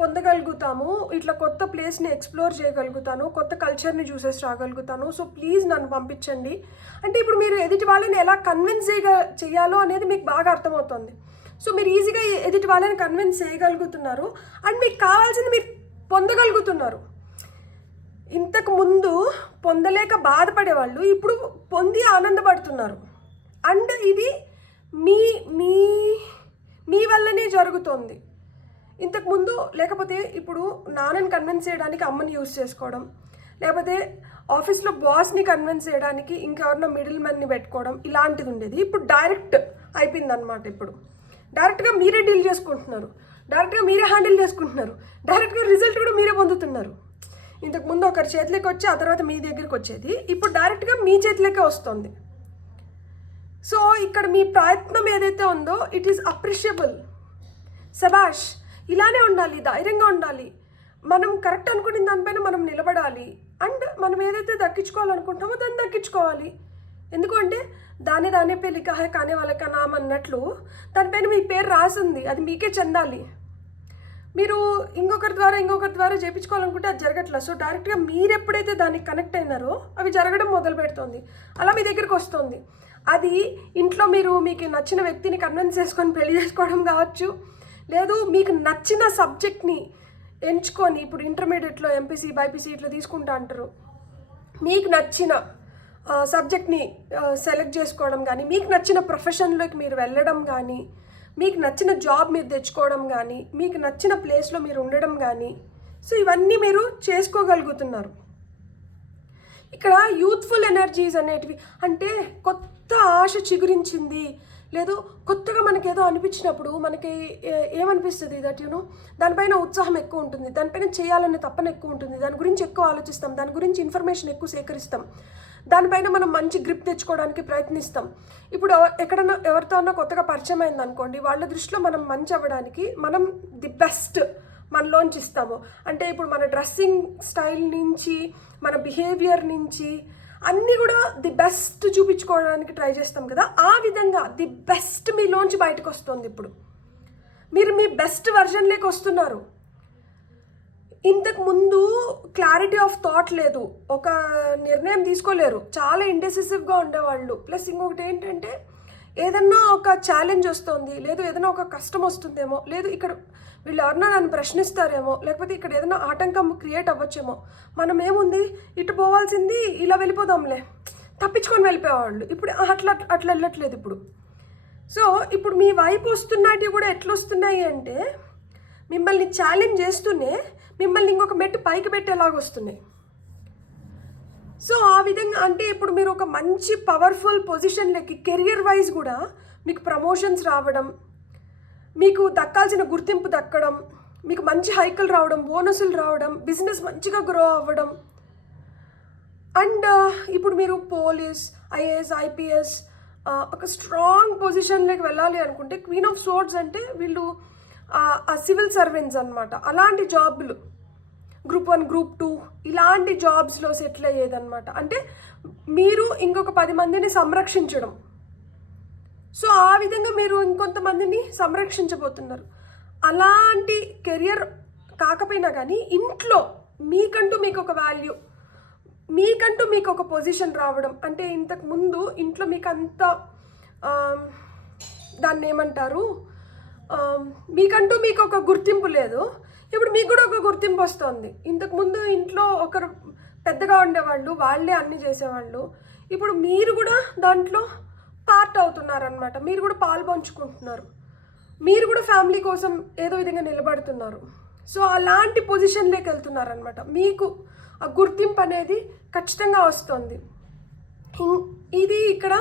పొందగలుగుతాము, ఇట్లా కొత్త ప్లేస్ని ఎక్స్ప్లోర్ చేయగలుగుతాను, కొత్త కల్చర్ని చూసేసి రాగలుగుతాను, సో ప్లీజ్ నన్ను పంపించండి అంటే ఇప్పుడు మీరు ఎదుటి వాళ్ళని ఎలా కన్విన్స్ చేయాలో అనేది మీకు బాగా అర్థమవుతుంది. సో మీరు ఈజీగా ఎదుటి వాళ్ళని కన్విన్స్ చేయగలుగుతున్నారు అండ్ మీకు కావాల్సింది మీరు పొందగలుగుతున్నారు. ఇంతకు ముందు పొందలేక బాధపడేవాళ్ళు ఇప్పుడు పొంది ఆనందపడుతున్నారు. అండ్ ఇది మీ మీ మీ వల్లనే జరుగుతుంది. ఇంతకుముందు లేకపోతే ఇప్పుడు నాన్నని కన్విన్స్ చేయడానికి అమ్మని యూజ్ చేసుకోవడం, లేకపోతే ఆఫీస్లో బాస్ని కన్విన్స్ చేయడానికి ఇంకెవరినో మిడిల్ మ్యాన్ని పెట్టుకోవడం, ఇలాంటిది ఉండేది. ఇప్పుడు డైరెక్ట్ అయిపోయిందనమాట. ఇప్పుడు డైరెక్ట్గా మీరే డీల్ చేసుకుంటున్నారు, డైరెక్ట్గా మీరే హ్యాండిల్ చేసుకుంటున్నారు, డైరెక్ట్గా రిజల్ట్ కూడా మీరే పొందుతున్నారు. ఇంతకుముందు ఒకరి చేతిలోకి వచ్చి ఆ తర్వాత మీ దగ్గరికి వచ్చేది, ఇప్పుడు డైరెక్ట్గా మీ చేతిలోకే వస్తుంది. సో ఇక్కడ మీ ప్రయత్నం ఏదైతే ఉందో ఇట్ ఈస్ అప్రిషియబుల్. శబాష్, ఇలానే ఉండాలి, ధైర్యంగా ఉండాలి, మనం కరెక్ట్ అనుకున్న దానిపైన మనం నిలబడాలి అండ్ మనం ఏదైతే దక్కించుకోవాలనుకుంటామో దాన్ని దక్కించుకోవాలి. ఎందుకంటే దానే పే లిఖా హై కానే వాళ్ళ కా నామ్ అన్నట్లు దానిపైన మీ పేరు రాసింది, అది మీకే చెందాలి. మీరు ఇంకొకరి ద్వారా చేయించుకోవాలనుకుంటే అది జరగట్లేదు. సో డైరెక్ట్గా మీరు ఎప్పుడైతే దానికి కనెక్ట్ అయినారో అవి జరగడం మొదలు పెడుతుంది, అలా మీ దగ్గరికి వస్తుంది. అది ఇంట్లో మీకు నచ్చిన వ్యక్తిని కన్విన్స్ చేసుకొని పెళ్లి చేసుకోవడం కావచ్చు, లేదు మీకు నచ్చిన సబ్జెక్ట్ని ఎంచుకొని, ఇప్పుడు ఇంటర్మీడియట్లో ఎంపీసీ బైపీసీ ఇట్లా తీసుకుంటా అంటారు, మీకు నచ్చిన సబ్జెక్ట్ని సెలెక్ట్ చేసుకోవడం కానీ, మీకు నచ్చిన ప్రొఫెషన్లోకి మీరు వెళ్ళడం కానీ, మీకు నచ్చిన జాబ్ మీరు తెచ్చుకోవడం కానీ, మీకు నచ్చిన ప్లేస్లో మీరు ఉండడం కానీ, సో ఇవన్నీ మీరు చేసుకోగలుగుతున్నారు. ఇక్కడ యూత్ఫుల్ ఎనర్జీస్ అనేటివి అంటే కొత్త ఆశ చిగురించింది, లేదు కొత్తగా మనకి ఏదో అనిపించినప్పుడు మనకి ఏమనిపిస్తుంది దట్ దానిపైన ఉత్సాహం ఎక్కువ ఉంటుంది, దానిపైన చేయాలనే తపన ఎక్కువ ఉంటుంది, దాని గురించి ఎక్కువ ఆలోచిస్తాం, దాని గురించి ఇన్ఫర్మేషన్ ఎక్కువ సేకరిస్తాం, దానిపైన మనం మంచి గ్రిప్ తెచ్చుకోవడానికి ప్రయత్నిస్తాం. ఇప్పుడు ఎవరితో కొత్తగా పరిచయం అయింది అనుకోండి, వాళ్ళ దృష్టిలో మనం మంచి అవ్వడానికి మనం ది బెస్ట్ మనలోంచి ఇస్తాము. అంటే ఇప్పుడు మన డ్రెస్సింగ్ స్టైల్ నుంచి, మన బిహేవియర్ నుంచి అన్నీ కూడా ది బెస్ట్ చూపించుకోవడానికి ట్రై చేస్తాం కదా. ఆ విధంగా ది బెస్ట్ మీలోంచి బయటకు వస్తుంది. ఇప్పుడు మీరు మీ బెస్ట్ వర్జన్లోకి వస్తున్నారు. ఇంతకు ముందు క్లారిటీ ఆఫ్ థాట్ లేదు, ఒక నిర్ణయం తీసుకోలేరు, చాలా ఇండెసిసివ్గా ఉండేవాళ్ళు. ప్లస్ ఇంకొకటి ఏంటంటే ఏదన్నా ఒక ఛాలెంజ్ వస్తుంది, లేదు ఏదైనా ఒక కష్టం వస్తుందేమో, లేదు ఇక్కడ వీళ్ళు ఎవరన్నా నన్ను ప్రశ్నిస్తారేమో, లేకపోతే ఇక్కడ ఏదైనా ఆటంకం క్రియేట్ అవ్వచ్చేమో, మనం ఏముంది ఇటు పోవాల్సింది ఇలా వెళ్ళిపోదాంలే, తప్పించుకొని వెళ్ళిపోయేవాళ్ళు. ఇప్పుడు అట్లా వెళ్ళట్లేదు ఇప్పుడు. సో ఇప్పుడు మీ వైపు వస్తున్నవి కూడా ఎట్లా వస్తున్నాయి అంటే మిమ్మల్ని ఛాలెంజ్ చేస్తూనే మిమ్మల్ని ఇంకొక మెట్టు పైకి పెట్టేలాగా వస్తున్నాయి. సో ఆ విధంగా అంటే ఇప్పుడు మీరు ఒక మంచి పవర్ఫుల్ పొజిషన్లోకి కెరియర్ వైజ్ కూడా మీకు ప్రమోషన్స్ రావడం, మీకు దక్కాల్సిన గుర్తింపు దక్కడం, మీకు మంచి హైకులు రావడం, బోనసులు రావడం, బిజినెస్ మంచిగా గ్రో అవ్వడం. అండ్ ఇప్పుడు మీరు పోలీస్, ఐఏఎస్, ఐపీఎస్ ఒక స్ట్రాంగ్ పొజిషన్లోకి వెళ్ళాలి అనుకుంటే, క్వీన్ ఆఫ్ సోర్డ్స్ అంటే వీళ్ళు ఆ సివిల్ సర్వెంట్స్ అనమాట. అలాంటి జాబులు గ్రూప్ 1, గ్రూప్ 2 ఇలాంటి జాబ్స్లో సెటిల్ అయ్యేదన్నమాట. అంటే మీరు ఇంకొక 10 మందిని సంరక్షించడం. సో ఆ విధంగా మీరు ఇంకొంతమందిని సంరక్షించబోతున్నారు. అలాంటి కెరియర్ కాకపోయినా కానీ ఇంట్లో మీకంటూ మీకు ఒక వాల్యూ, మీకంటూ మీకు ఒక పొజిషన్ రావడం. అంటే ఇంతకుముందు ఇంట్లో మీకు అంత దాన్ని ఏమంటారు, మీకంటూ మీకు ఒక గుర్తింపు లేదు, ఇప్పుడు మీకు కూడా ఒక గుర్తింపు వస్తుంది. ఇంతకుముందు ఇంట్లో ఒకరు పెద్దగా ఉండేవాళ్ళు, వాళ్ళే అన్నీ చేసేవాళ్ళు, ఇప్పుడు మీరు కూడా దాంట్లో పార్ట్ అవుతున్నారనమాట. మీరు కూడా పాలు పంచుకుంటున్నారు, మీరు కూడా ఫ్యామిలీ కోసం ఏదో విధంగా నిలబడుతున్నారు. సో అలాంటి పొజిషన్లోకి వెళ్తున్నారనమాట. మీకు ఆ గుర్తింపు అనేది ఖచ్చితంగా వస్తుంది. ఇది ఇక్కడ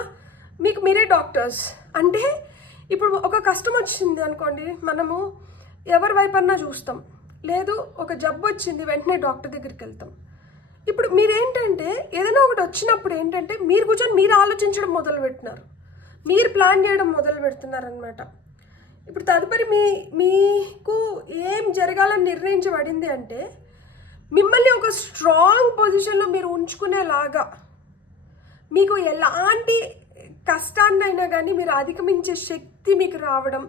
మీకు మీరే డాక్టర్స్. అంటే ఇప్పుడు ఒక కష్టం వచ్చింది అనుకోండి, మనము ఎవరి వైపన్నా చూస్తాం, లేదు ఒక జబ్బు వచ్చింది వెంటనే డాక్టర్ దగ్గరికి వెళ్తాం. ఇప్పుడు మీరేంటంటే ఏదైనా ఒకటి వచ్చినప్పుడు ఏంటంటే మీరు కూర్చొని మీరు ఆలోచించడం మొదలు పెట్టినారు, మీరు ప్లాన్ చేయడం మొదలు పెడుతున్నారు అనమాట. ఇప్పుడు తదుపరి మీకు ఏం జరగాలని నిర్ణయించబడింది అంటే మిమ్మల్ని ఒక స్ట్రాంగ్ పొజిషన్లో మీరు ఉంచుకునేలాగా, మీకు ఎలాంటి కష్టాన్నైనా కానీ మీరు అధిగమించే శక్తి మీకు రావడం.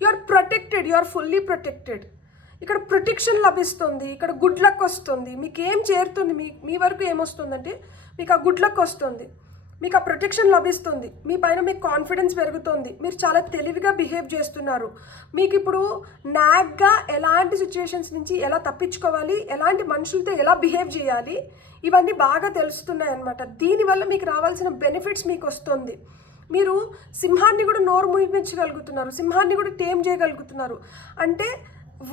You are protected, you are fully protected. ఇక్కడ ప్రొటెక్షన్ లభిస్తుంది, ఇక్కడ గుడ్ లక్ వస్తుంది. మీకు ఏం చేరుతుంది, మీ వరకు ఏమొస్తుందంటే మీకు ఆ గుడ్ లక్ వస్తుంది, మీకు ఆ ప్రొటెక్షన్ లభిస్తుంది, మీ పైన మీకు కాన్ఫిడెన్స్ పెరుగుతుంది, మీరు చాలా తెలివిగా బిహేవ్ చేస్తున్నారు. మీకు ఇప్పుడు నాగ్గా ఎలాంటి సిచ్యువేషన్స్ నుంచి ఎలా తప్పించుకోవాలి, ఎలాంటి మనుషులతో ఎలా బిహేవ్ చేయాలి, ఇవన్నీ బాగా తెలుస్తున్నాయి అన్నమాట. దీనివల్ల మీకు రావాల్సిన బెనిఫిట్స్ మీకు వస్తుంది. మీరు సింహాన్ని కూడా నోరు మూయించగలుగుతున్నారు, సింహాన్ని కూడా టేమ్ చేయగలుగుతున్నారు. అంటే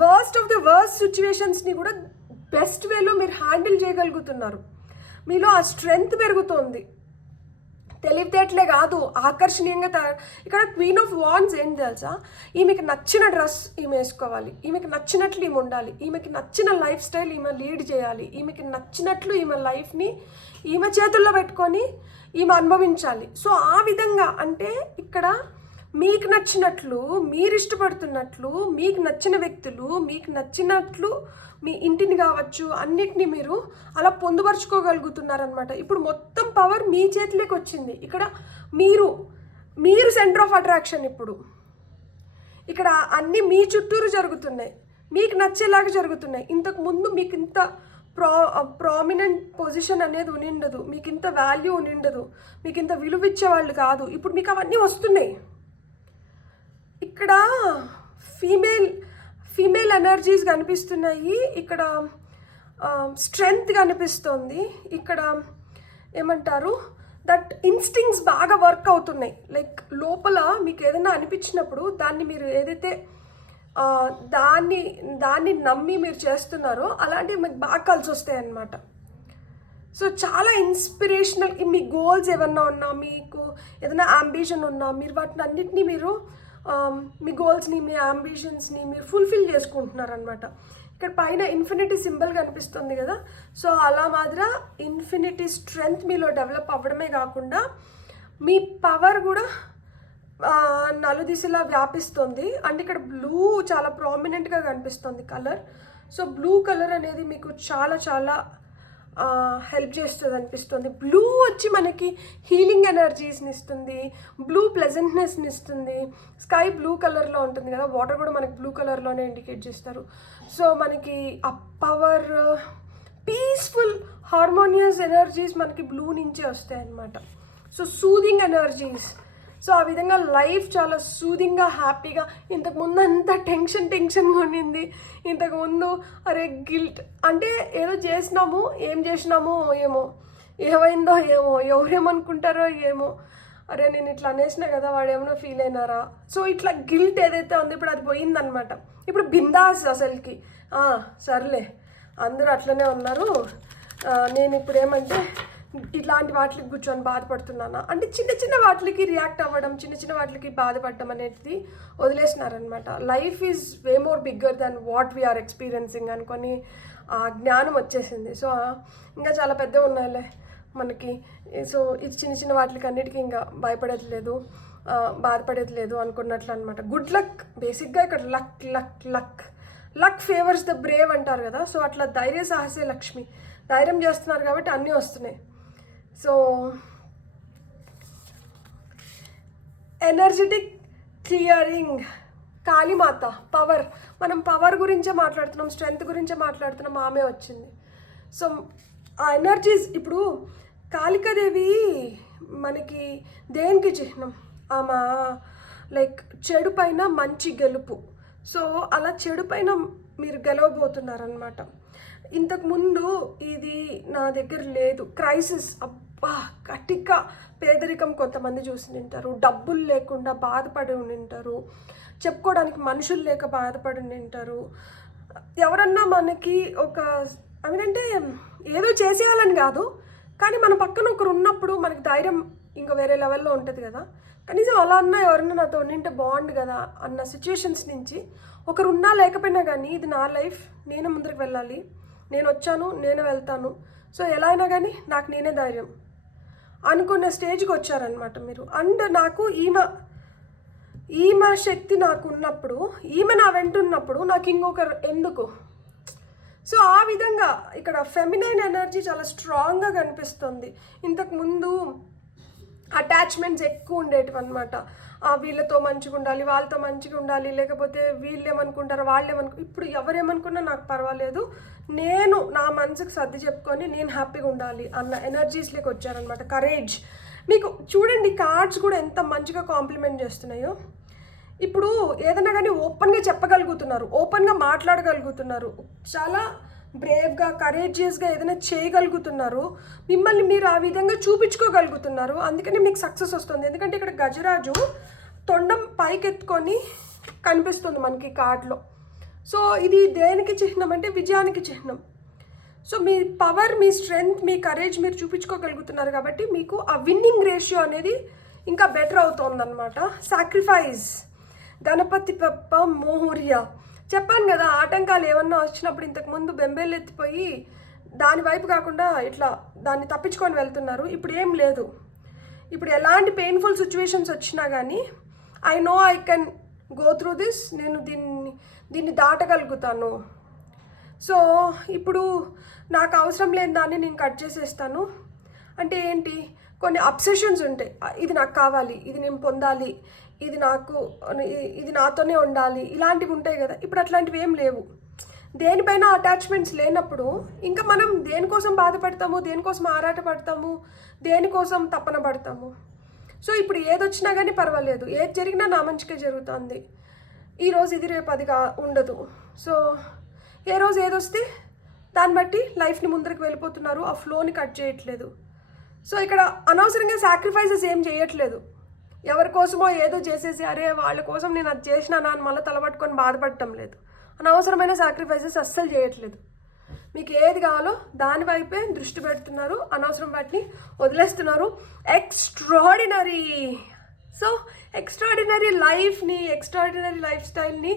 వర్స్ట్ ఆఫ్ ది వర్స్ట్ సిచ్యువేషన్స్ని కూడా బెస్ట్ వేలో మీరు హ్యాండిల్ చేయగలుగుతున్నారు. మీలో ఆ స్ట్రెంగ్త్ పెరుగుతుంది. తెలివితేటలే కాదు, ఆకర్షణీయంగా ఇక్కడ క్వీన్ ఆఫ్ వాండ్స్ ఏంటి తెలుసా, ఈమెకి నచ్చిన డ్రెస్ ఈమె వేసుకోవాలి, ఈమెకి నచ్చినట్లు ఈమె ఉండాలి, ఈమెకి నచ్చిన లైఫ్ స్టైల్ ఈమె లీడ్ చేయాలి, ఈమెకి నచ్చినట్లు ఈమె లైఫ్ని ఈమె చేతుల్లో పెట్టుకొని ఈమె అనుభవించాలి. సో ఆ విధంగా అంటే ఇక్కడ మీకు నచ్చినట్లు, మీరు ఇష్టపడుతున్నట్లు, మీకు నచ్చిన వ్యక్తులు, మీకు నచ్చినట్లు మీ ఇంటిని కావచ్చు అన్నిటినీ మీరు అలా పొందుపరుచుకోగలుగుతున్నారనమాట. ఇప్పుడు మొత్తం పవర్ మీ చేతిలోకి వచ్చింది. ఇక్కడ మీరు మీరు సెంటర్ ఆఫ్ అట్రాక్షన్. ఇప్పుడు ఇక్కడ అన్నీ మీ చుట్టూరు జరుగుతున్నాయి, మీకు నచ్చేలాగా జరుగుతున్నాయి. ఇంతకు ముందు మీకు ఇంత ప్రామినెంట్ పొజిషన్ అనేది ఉనిండదు, మీకు ఇంత వాల్యూ ఉనిండదు, మీకు ఇంత విలువ ఇచ్చేవాళ్ళు కాదు. ఇప్పుడు మీకు అవన్నీ వస్తున్నాయి. ఇక్కడ ఫీమేల్ ఎనర్జీస్ కనిపిస్తున్నాయి, ఇక్కడ స్ట్రెంగ్త్ కనిపిస్తుంది, ఇక్కడ ఏమంటారు దట్ ఇన్స్టింక్ట్స్ బాగా వర్క్ అవుతున్నాయి. లైక్ లోపల మీకు ఏదైనా అనిపించినప్పుడు దాన్ని మీరు ఏదైతే దాన్ని నమ్మి మీరు చేస్తున్నారో అలాంటివి మీకు బాగా కలిసి వస్తాయి అన్నమాట. సో చాలా ఇన్స్పిరేషనల్. మీ గోల్స్ ఏమన్నా ఉన్నా, మీకు ఏదైనా అంబిషన్ ఉన్నా, మీరు వాటిని అన్నిటినీ మీరు మీ గోల్స్ని, మీ అంబిషన్స్ని మీరు ఫుల్ఫిల్ చేసుకుంటున్నారనమాట. ఇక్కడ పైన ఇన్ఫినిటీ సింబల్ కనిపిస్తుంది కదా, సో అలా మాదిరి ఇన్ఫినిటీ స్ట్రెంగ్త్ మీలో డెవలప్ అవ్వడమే కాకుండా మీ పవర్ కూడా నలుదిశలా వ్యాపిస్తుంది. అండ్ ఇక్కడ బ్లూ చాలా ప్రామినెంట్గా కనిపిస్తుంది కలర్. సో బ్లూ కలర్ అనేది మీకు చాలా చాలా హెల్ప్ చేస్తుంది అనిపిస్తుంది. బ్లూ వచ్చి మనకి హీలింగ్ ఎనర్జీస్ని ఇస్తుంది, బ్లూ ప్లెజెంట్నెస్ని ఇస్తుంది. స్కై బ్లూ కలర్లో ఉంటుంది కదా, వాటర్ కూడా మనకి బ్లూ కలర్లోనే ఇండికేట్ చేస్తారు. సో మనకి ఆ పవర్, పీస్ఫుల్, హార్మోనియస్ ఎనర్జీస్ మనకి బ్లూ నుంచే వస్తాయి అన్నమాట. So soothing energies. సో ఆ విధంగా లైఫ్ చాలా సూదింగ్గా, హ్యాపీగా. ఇంతకుముందు అంతా టెన్షన్గా ఉండింది. ఇంతకుముందు అరే గిల్ట్ అంటే ఏదో చేసినాము, ఏం చేసినామో ఏమో, ఏమైందో ఏమో, ఎవరేమనుకుంటారో ఏమో, అరే నేను ఇట్లా అనేసిన కదా వాడు ఏమైనా ఫీల్ అయినారా. సో ఇట్లా గిల్ట్ ఏదైతే ఉందో ఇప్పుడు అది పోయిందనమాట. ఇప్పుడు బిందాస్ అసలుకి సర్లే అందరూ అట్లనే ఉన్నారు, నేను ఇప్పుడు ఏమంటే ఇట్లాంటి వాటికి కూర్చొని బాధపడుతున్నానా అంటే చిన్న చిన్న వాటికి రియాక్ట్ అవ్వడం, చిన్న చిన్న వాటికి బాధపడడం అనేది వదిలేసినారనమాట. Life is way more bigger than what we're experiencing అనుకొని ఆ జ్ఞానం వచ్చేసింది. సో ఇంకా చాలా పెద్దగా ఉన్నాయిలే మనకి. సో ఇది చిన్న చిన్న వాటికి అన్నిటికీ ఇంకా భయపడేది లేదు, బాధపడేది లేదు అనుకున్నట్లు అనమాట. గుడ్ లక్ బేసిక్గా ఇక్కడ luck luck luck luck favours the Brave అంటారు కదా. సో అట్లా ధైర్య సాహసే లక్ష్మి, ధైర్యం చేస్తున్నారు కాబట్టి అన్నీ వస్తున్నాయి. So energetic clearing, Kalimata power. మనం పవర్ గురించే మాట్లాడుతున్నాం, స్ట్రెంగ్త్ గురించే మాట్లాడుతున్నాం, ఆమె వచ్చింది. సో ఆ ఎనర్జీస్ ఇప్పుడు కాళికాదేవి మనకి దేనికి చిహ్నం? ఆమె లైక్ చెడు పైన మంచి గెలుపు. సో అలా చెడు పైన మీరు గెలవబోతున్నారనమాట. ఇంతకుముందు ఇది నా దగ్గర లేదు, క్రైసిస్, అబ్బా గట్టిగా పేదరికం కొంతమంది చూసి ఉంటారు, డబ్బులు లేకుండా బాధపడి ఉంటారు, చెప్పుకోవడానికి మనుషులు లేక బాధపడి ఉంటారు. ఎవరన్నా మనకి ఒక అంటే ఏదో చేసేయాలని కాదు, కానీ మన పక్కన ఒకరు ఉన్నప్పుడు మనకి ధైర్యం ఇంకా వేరే లెవెల్లో ఉంటుంది కదా. కనీసం అలా అన్నా ఎవరన్నా నాతో ఉండింటే బాగుండు కదా అన్న సిచ్యుయేషన్స్ నుంచి ఒకరు ఉన్నా లేకపోయినా కానీ ఇది నా లైఫ్, నేను ముందుకు వెళ్ళాలి, నేను వచ్చాను, నేను వెళ్తాను, సో ఎలా అయినా కానీ నాకు నేనే ధైర్యం అనుకున్న స్టేజ్కి వచ్చారనమాట మీరు. అండ్ నాకు ఈమె శక్తి నాకు ఉన్నప్పుడు, ఈమె నా వెంటున్నప్పుడు నాకు ఇంకొకరు ఎందుకు? సో ఆ విధంగా ఇక్కడ ఫెమినైన్ ఎనర్జీ చాలా స్ట్రాంగ్గా కనిపిస్తుంది. ఇంతకుముందు అటాచ్మెంట్స్ ఎక్కువ ఉండేటివి అనమాట. వీళ్ళతో మంచిగా ఉండాలి, వాళ్ళతో మంచిగా ఉండాలి, లేకపోతే వీళ్ళు ఏమనుకుంటారో వాళ్ళు ఇప్పుడు ఎవరేమనుకున్నా నాకు పర్వాలేదు, నేను నా మనసుకు సర్ది చెప్పుకొని నేను హ్యాపీగా ఉండాలి అన్న ఎనర్జీస్లోకి వచ్చారనమాట. కరేజ్. మీకు చూడండి కార్డ్స్ కూడా ఎంత మంచిగా కాంప్లిమెంట్ చేస్తున్నాయో. ఇప్పుడు ఏదైనా కానీ ఓపెన్గా చెప్పగలుగుతున్నారు, ఓపెన్గా మాట్లాడగలుగుతున్నారు, చాలా బ్రేవ్గా కరేజియస్గా ఏదైనా చేయగలుగుతున్నారు, మిమ్మల్ని మీరు ఆ విధంగా చూపించుకోగలుగుతున్నారు. అందుకని మీకు సక్సెస్ వస్తుంది. ఎందుకంటే ఇక్కడ గజరాజు తొండం పైకెత్తుకొని కనిపిస్తుంది మనకి కార్డులో. సో ఇది దేనికి చిహ్నం అంటే విజయానికి చిహ్నం. సో మీ పవర్, మీ స్ట్రెంగ్త్, మీ కరేజ్ మీరు చూపించుకోగలుగుతున్నారు కాబట్టి మీకు ఆ విన్నింగ్ రేషియో అనేది ఇంకా బెటర్ అవుతుందన్నమాట. సాక్రిఫైస్, గణపతి పప్ప మోహరియా. చెప్పాను కదా ఆటంకాలు ఏమన్నా వచ్చినప్పుడు ఇంతకుముందు బెంబేలు ఎత్తిపోయి దాని వైపు కాకుండా ఇట్లా దాన్ని తప్పించుకొని వెళ్తున్నారు. ఇప్పుడు ఏం లేదు. ఇప్పుడు ఎలాంటి పెయిన్ఫుల్ సిచ్యువేషన్స్ వచ్చినా కానీ I know I can go through this, నేను దీన్ని దాటగలుగుతాను. సో ఇప్పుడు నాకు అవసరం లేని దాన్ని నేను కట్ చేసేస్తాను. అంటే ఏంటి, కొన్ని అబ్సెషన్స్ ఉంటాయి. ఇది నాకు కావాలి, ఇది నేను పొందాలి, ఇది నాతోనే ఉండాలి, ఇలాంటివి ఉంటాయి కదా. ఇప్పుడు అట్లాంటివి ఏం లేవు. దేనిపైన అటాచ్మెంట్స్ లేనప్పుడు ఇంకా మనం దేనికోసం బాధపడతాము, దేనికోసం ఆరాటపడతాము, దేనికోసం తపన పడతాము. సో ఇప్పుడు ఏదొచ్చినా కానీ పర్వాలేదు, ఏది జరిగినా నా మంచిగా జరుగుతుంది. ఈరోజు ఇది రేపు అదిగా ఉండదు. సో ఏ రోజు ఏదొస్తే దాన్ని బట్టి లైఫ్ని ముందరికి వెళ్ళిపోతున్నారు, ఆ ఫ్లోని కట్ చేయట్లేదు. సో ఇక్కడ అనవసరంగా సాక్రిఫైసెస్ ఏం చేయట్లేదు. ఎవరి కోసమో ఏదో చేసేసి అరే వాళ్ళ కోసం నేను అది చేసినానా అని మళ్ళీ తలబట్టుకొని బాధపడటం లేదు. అనవసరమైన సాక్రిఫైసెస్ అస్సలు చేయట్లేదు. మీకు ఏది కావాలో దాని వైపే దృష్టి పెడుతున్నారు, అనవసరం వాటిని వదిలేస్తున్నారు. ఎక్స్ట్రాడినరీ. సో ఎక్స్ట్రాడినరీ లైఫ్ని, ఎక్స్ట్రాడినరీ లైఫ్ స్టైల్ని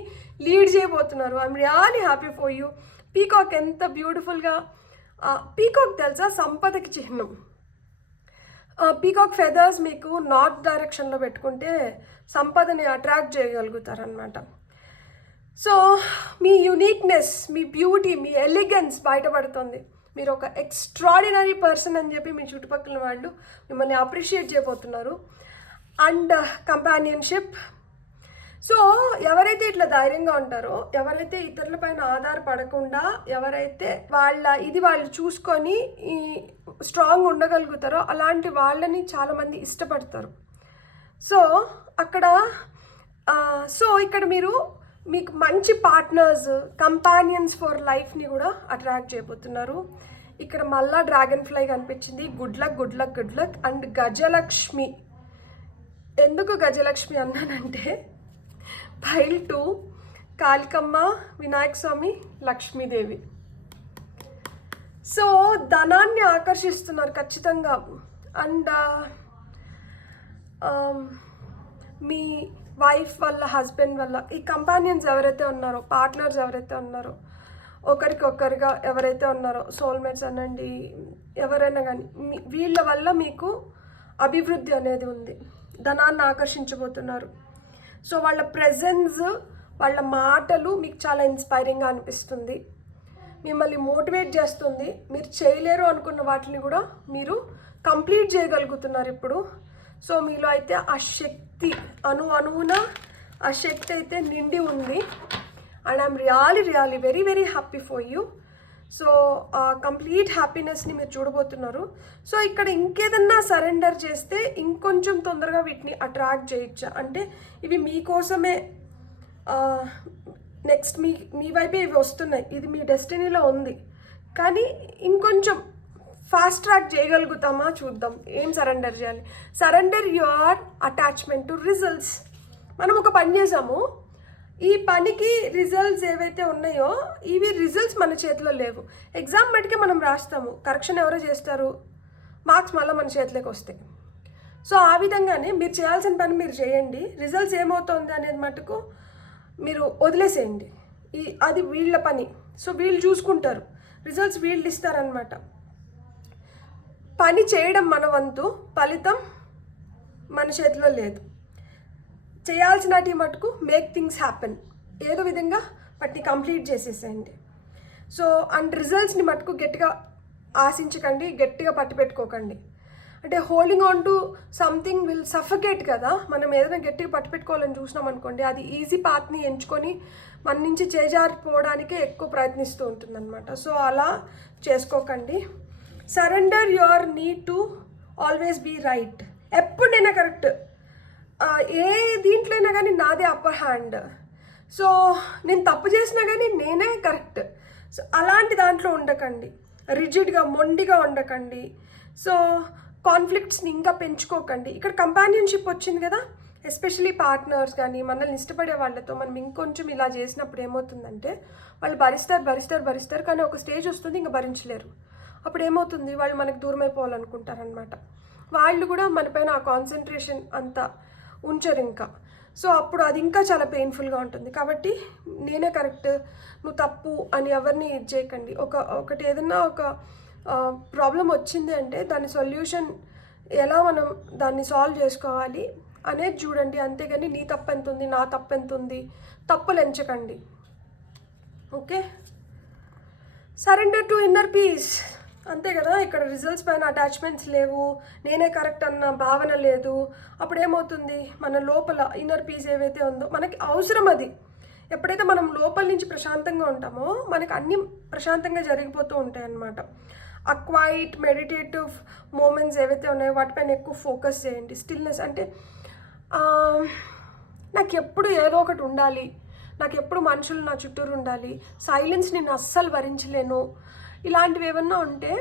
లీడ్ చేయబోతున్నారు. I'm really happy for you. Peacock ఎంత బ్యూటిఫుల్గా, పీకాక్ తెలుసా సంపదకి చిహ్నం. పీకాక్ ఫెదర్స్ మీకు నార్త్ డైరెక్షన్లో పెట్టుకుంటే సంపదని అట్రాక్ట్ చేయగలుగుతారనమాట. సో మీ యూనిక్నెస్, మీ బ్యూటీ, మీ ఎలిగెన్స్ బయటపడుతుంది. మీరు ఒక ఎక్స్ట్రాడినరీ పర్సన్ అని చెప్పి మీ చుట్టుపక్కల వాళ్ళు మిమ్మల్ని అప్రిషియేట్ చేయబోతున్నారు. And companionship. సో ఎవరైతే ఇట్లా ధైర్యంగా ఉంటారో, ఎవరైతే ఇతరులపైన ఆధారపడకుండా, ఎవరైతే వాళ్ళు చూసుకొని స్ట్రాంగ్ ఉండగలుగుతారో అలాంటి వాళ్ళని చాలామంది ఇష్టపడతారు. సో ఇక్కడ మీకు మంచి పార్ట్నర్స్, కంపానియన్స్ ఫర్ లైఫ్ని కూడా అట్రాక్ట్ చేయబోతున్నారు. ఇక్కడ మళ్ళా డ్రాగన్ ఫ్లై కనిపించింది. Good luck, good luck, good luck. And Gajalakshmi. ఎందుకు గజలక్ష్మి అన్నానంటే పైల్ 2 కాళికమ్మ, వినాయక స్వామి, లక్ష్మీదేవి. సో ధనాన్ని ఆకర్షిస్తున్నారు ఖచ్చితంగా. అండ్ మీ వైఫ్ వల్ల, హస్బెండ్ వల్ల, ఈ కంపానియన్స్ ఎవరైతే ఉన్నారో, పార్ట్నర్స్ ఎవరైతే ఉన్నారో, ఒకరికొకరిగా ఎవరైతే ఉన్నారో, సోల్మేట్స్ అనండి, ఎవరైనా కానీ వీళ్ళ వల్ల మీకు అభివృద్ధి అనేది ఉంది. ధనాన్ని ఆకర్షించబోతున్నారు. సో వాళ్ళ ప్రెజెన్స్, వాళ్ళ మాటలు మీకు చాలా ఇన్స్పైరింగ్గా అనిపిస్తుంది, మిమ్మల్ని మోటివేట్ చేస్తుంది. మీరు చేయలేరు అనుకున్న వాటిని కూడా మీరు కంప్లీట్ చేయగలుగుతున్నారు ఇప్పుడు. సో మీలో అయితే ఆ శక్తి, అణువున ఆ శక్తి అయితే నిండి ఉంది. And I'm really very very happy for you. So ఆ కంప్లీట్ హ్యాపీనెస్ని మీరు చూడబోతున్నారు. సో ఇక్కడ ఇంకేదన్నా సరెండర్ చేస్తే ఇంకొంచెం తొందరగా వీటిని అట్రాక్ట్ చేయొచ్చా అంటే, ఇవి మీకోసమే, నెక్స్ట్ మీ వైపే ఇవి వస్తున్నాయి, ఇది మీ డెస్టినీలో ఉంది, కానీ ఇంకొంచెం ఫాస్ట్ ట్రాక్ చేయగలుగుతామా చూద్దాం. ఏం సరెండర్ చేయాలి? Surrender your attachment to results. మనం ఒక పని చేసాము, ఈ పనికి రిజల్ట్స్ ఏవైతే ఉన్నాయో ఇవి రిజల్ట్స్ మన చేతిలో లేవు. ఎగ్జామ్ మటుకే మనం రాస్తాము, కరెక్షన్ ఎవరో చేస్తారు, మార్క్స్ మళ్ళీ మన చేతిలోకి వస్తాయి. సో ఆ విధంగానే మీరు చేయాల్సిన పని మీరు చేయండి, రిజల్ట్స్ ఏమవుతుంది అనేది మటుకు మీరు వదిలేసేయండి. అది వీళ్ళ పని. సో వీళ్ళు చూసుకుంటారు, రిజల్ట్స్ వీళ్ళు ఇస్తారనమాట. పని చేయడం మన వంతు, ఫలితం మన చేతిలో లేదు. చేయాల్సినటి మటుకు మేక్ థింగ్స్ హ్యాపెన్, ఏదో విధంగా వాటిని కంప్లీట్ చేసేసేయండి. సో అండ్ రిజల్ట్స్ని మటుకు గట్టిగా ఆశించకండి, గట్టిగా పట్టుపెట్టుకోకండి. అంటే holding on to something will suffocate కదా. మనం ఏదైనా గట్టిగా పట్టుపెట్టుకోవాలని చూసినాం అనుకోండి, అది ఈజీ పాత్ని ఎంచుకొని మన నుంచి చేజారిపోవడానికే ఎక్కువ ప్రయత్నిస్తూ ఉంటుందన్నమాట. సో అలా చేసుకోకండి. Surrender your need to always be right. ఎప్పుడైనా కరెక్ట్, ఏ దీంట్లో అయినా కానీ నాదే అప్పర్ హ్యాండ్. సో నేను తప్పు చేసినా కానీ నేనే కరెక్ట్. సో అలాంటి దాంట్లో ఉండకండి, రిజిడ్గా, మొండిగా ఉండకండి. సో కాన్ఫ్లిక్ట్స్ని ఇంకా పెంచుకోకండి. ఇక్కడ కంపానియన్షిప్ వచ్చింది కదా, ఎస్పెషలీ పార్ట్నర్స్ కానీ మనల్ని ఇష్టపడే వాళ్ళతో మనం ఇంకొంచెం ఇలా చేసినప్పుడు ఏమవుతుందంటే వాళ్ళు భరిస్తారు, కానీ ఒక స్టేజ్ వస్తుంది ఇంకా భరించలేరు. అప్పుడు ఏమవుతుంది, వాళ్ళు మనకు దూరం అయిపోవాలనుకుంటారనమాట. వాళ్ళు కూడా మనపైన ఆ కాన్సన్ట్రేషన్ అంతా ఉంచరు ఇంకా. సో అప్పుడు అది ఇంకా చాలా పెయిన్ఫుల్గా ఉంటుంది. కాబట్టి నేనే కరెక్ట్, నువ్వు తప్పు అని ఎవరిని ఇది చేయకండి. ఒకటి ఏదన్నా ఒక ప్రాబ్లం వచ్చింది అంటే దాని సొల్యూషన్ ఎలా మనం దాన్ని సాల్వ్ చేసుకోవాలి అనేది చూడండి, అంతేగాని నీ తప్పు ఎంత ఉంది, నా తప్పు ఎంత ఉంది, తప్పులు ఎంచకండి. Okay, surrender to inner peace. అంతే కదా, ఇక్కడ రిజల్ట్స్ పైన అటాచ్మెంట్స్ లేవు, నేనే కరెక్ట్ అన్న భావన లేదు. అప్పుడు ఏమవుతుంది, మన లోపల ఇన్నర్ పీస్ ఏవైతే ఉందో మనకి అవసరం అది. ఎప్పుడైతే మనం లోపల నుంచి ప్రశాంతంగా ఉంటామో మనకి అన్నీ ప్రశాంతంగా జరిగిపోతూ ఉంటాయి అన్నమాట. ఆ క్వైట్ మెడిటేటివ్ మూమెంట్స్ ఏవైతే ఉన్నాయో వాటిపైన ఎక్కువ ఫోకస్ చేయండి. స్టిల్నెస్ అంటే నాకు ఎప్పుడు ఏదో ఒకటి ఉండాలి, నాకు ఎప్పుడు మనుషులు నా చుట్టూరు ఉండాలి, సైలెన్స్ నేను అస్సలు భరించలేను, ఇలాంటివి ఏమన్నా ఉంటే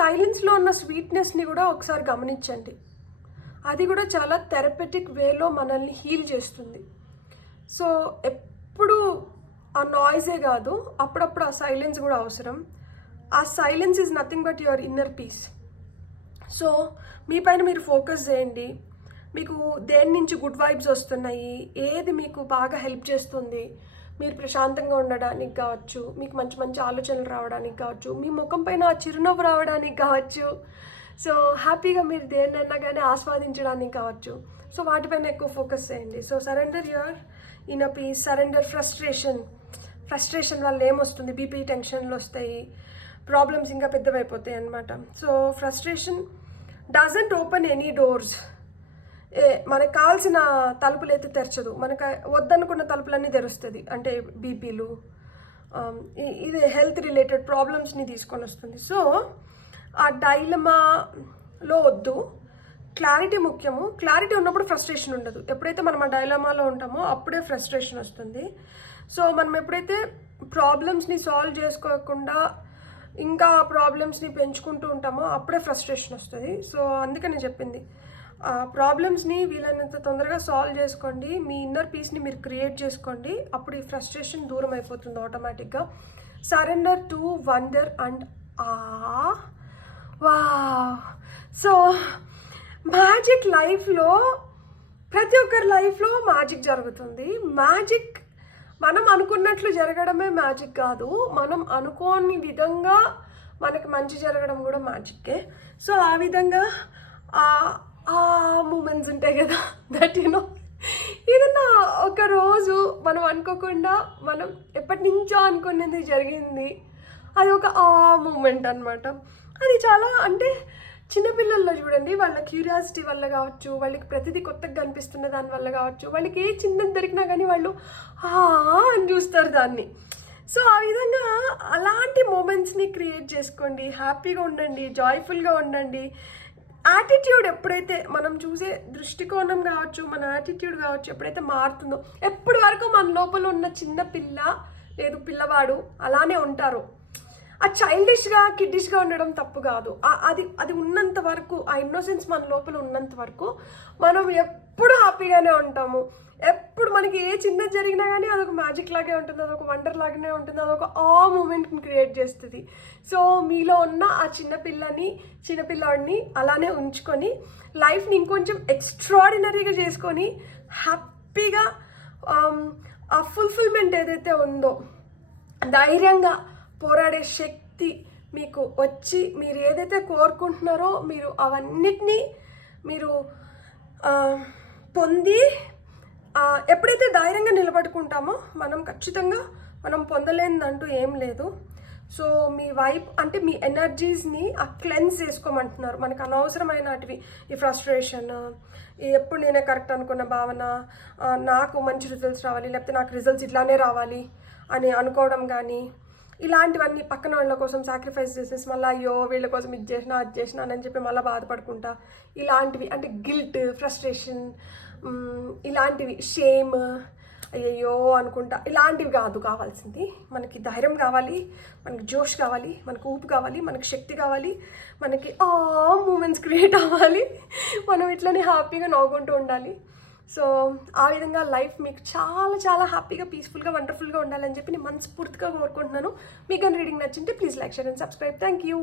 సైలెన్స్లో ఉన్న స్వీట్నెస్ని కూడా ఒకసారి గమనించండి. అది కూడా చాలా థెరపెటిక్ వేలో మనల్ని హీల్ చేస్తుంది. సో ఎప్పుడు ఆ నాయిసే కాదు, అప్పుడప్పుడు ఆ సైలెన్స్ కూడా అవసరం. ఆ silence is nothing but your inner peace. So మీ పైన మీరు ఫోకస్ చేయండి. మీకు దేని నుంచి గుడ్ వైబ్స్ వస్తున్నాయి, ఏది మీకు బాగా హెల్ప్ చేస్తుంది, మీరు ప్రశాంతంగా ఉండడానికి కావచ్చు, మీకు మంచి మంచి ఆలోచనలు రావడానికి కావచ్చు, మీ ముఖం పైన ఆ చిరునవ్వు రావడానికి కావచ్చు, సో హ్యాపీగా మీరు దేన్నైనా కానీ ఆస్వాదించడానికి కావచ్చు. సో వాటిపైన ఎక్కువ ఫోకస్ చేయండి. So surrender your inner piece, surrender frustration వల్ల ఏమొస్తుంది, బీపీ టెన్షన్లు వస్తాయి, ప్రాబ్లమ్స్ ఇంకా పెద్దవైపోతాయి అన్నమాట. So frustration doesn't open any doors. మనకు కావాల్సిన తలుపులు అయితే తెరచదు, మనకు వద్దనుకున్న తలుపులన్నీ తెరుస్తుంది. అంటే బీపీలు, ఇది హెల్త్ రిలేటెడ్ ప్రాబ్లమ్స్ని తీసుకొని వస్తుంది. సో ఆ డైలమాలో వద్దు, క్లారిటీ ముఖ్యము. క్లారిటీ ఉన్నప్పుడు ఫ్రస్ట్రేషన్ ఉండదు. ఎప్పుడైతే మనం ఆ డైలమాలో ఉంటామో అప్పుడే ఫ్రస్ట్రేషన్ వస్తుంది. సో మనం ఎప్పుడైతే ప్రాబ్లమ్స్ని సాల్వ్ చేసుకోకుండా ఇంకా ప్రాబ్లమ్స్ని పెంచుకుంటూ ఉంటామో అప్పుడే ఫ్రస్ట్రేషన్ వస్తుంది. సో అందుకని చెప్పింది, ప్రాబ్లమ్స్ని వీలైనంత తొందరగా సాల్వ్ చేసుకోండి, మీ ఇన్నర్ పీస్ని మీరు క్రియేట్ చేసుకోండి, అప్పుడు ఈ ఫ్రస్ట్రేషన్ దూరం అయిపోతుంది ఆటోమేటిక్గా. సరెండర్ టు వండర్ అండ్ వా. సో మ్యాజిక్ లైఫ్లో, ప్రతి ఒక్కరి లైఫ్లో మ్యాజిక్ జరుగుతుంది. మ్యాజిక్ మనం అనుకున్నట్లు జరగడమే మ్యాజిక్ కాదు, మనం అనుకోని విధంగా మనకి మంచి జరగడం కూడా మ్యాజిక్కే. సో ఆ విధంగా ఆ మూమెంట్స్ ఉంటాయి కదా, దట్ ఏదన్నా ఒక రోజు మనం అనుకోకుండా మనం ఎప్పటి నుంచో అనుకునేది జరిగింది, అది ఒక మూమెంట్ అనమాట. అది చాలా అంటే చిన్నపిల్లల్లో చూడండి, వాళ్ళ క్యూరియాసిటీ వల్ల కావచ్చు, వాళ్ళకి ప్రతిదీ కొత్తగా కనిపిస్తున్న దాని వల్ల కావచ్చు, వాళ్ళకి ఏ చిన్నది దొరికినా కానీ వాళ్ళు అని చూస్తారు దాన్ని. సో ఆ విధంగా అలాంటి మూమెంట్స్ని క్రియేట్ చేసుకోండి, హ్యాపీగా ఉండండి, జాయ్ఫుల్గా ఉండండి. యాటిట్యూడ్ ఎప్పుడైతే మనం చూసే దృష్టికోణం కావచ్చు, మన యాటిట్యూడ్ కావచ్చు ఎప్పుడైతే మారుతుందో, ఎప్పటి వరకు మన లోపల ఉన్న చిన్న పిల్ల లేదు పిల్లవాడు అలానే ఉంటారు. ఆ చైల్డిష్గా కిడ్డిష్గా ఉండడం తప్పు కాదు, అది ఉన్నంత వరకు, ఆ ఇన్నోసెన్స్ మన లోపల ఉన్నంత వరకు మనం ఎప్పుడు హ్యాపీగానే ఉంటాము. ఎప్పుడు మనకి ఏ చిన్నది జరిగినా కానీ అదొక మ్యాజిక్ లాగే ఉంటుంది, అదొక వండర్ లాగానే ఉంటుంది, అదొక మూమెంట్ని క్రియేట్ చేస్తుంది. సో మీలో ఉన్న ఆ చిన్నపిల్లాడిని అలానే ఉంచుకొని లైఫ్ని ఇంకొంచెం ఎక్స్ట్రాడినరీగా చేసుకొని హ్యాపీగా ఆ ఫుల్ఫిల్మెంట్ ఏదైతే ఉందో ధైర్యంగా పోరాడే శక్తి మీకు వచ్చి మీరు ఏదైతే కోరుకుంటున్నారో మీరు అవన్నిటినీ మీరు పొంది ఎప్పుడైతే ధైర్యంగా నిలబడుకుంటామో మనం ఖచ్చితంగా మనం పొందలేనిదంటూ ఏం లేదు. సో మీ వైబ్ అంటే మీ ఎనర్జీస్ని క్లెన్స్ చేసుకోమంటున్నారు. మనకు అనవసరమైనటివి ఈ ఫ్రస్ట్రేషన్, ఎప్పుడు నేనే కరెక్ట్ అనుకున్న భావన, నాకు మంచి రిజల్ట్స్ రావాలి లేకపోతే నాకు రిజల్ట్స్ ఇట్లానే రావాలి అని అనుకోవడం కానీ, ఇలాంటివన్నీ పక్కన వాళ్ళ కోసం సాక్రిఫైస్ చేసేసి మళ్ళీ అయ్యో వీళ్ళ కోసం ఇది చేసినా అది చేసినా అని చెప్పి మళ్ళీ బాధపడుకుంటా, ఇలాంటివి అంటే గిల్ట్, ఫ్రస్ట్రేషన్, ఇలాంటివి షేమ్, అయ్యయ్యో అనుకుంటా, ఇలాంటివి కాదు కావాల్సింది. మనకి ధైర్యం కావాలి, మనకి జోష్ కావాలి, మనకు ఊపు కావాలి, మనకి శక్తి కావాలి, మనకి మూమెంట్స్ క్రియేట్ అవ్వాలి, మనం ఇట్లనే హ్యాపీగా నవ్వుకుంటూ ఉండాలి. సో ఆ విధంగా లైఫ్ మీకు చాలా చాలా హ్యాపీగా, పీస్ఫుల్గా, వండర్ఫుల్గా ఉండాలని చెప్పి నేను మనస్ఫూర్తిగా కోరుకుంటున్నాను. మీకు కానీ రీడింగ్ నచ్చింటే please like, share and subscribe. Thank you.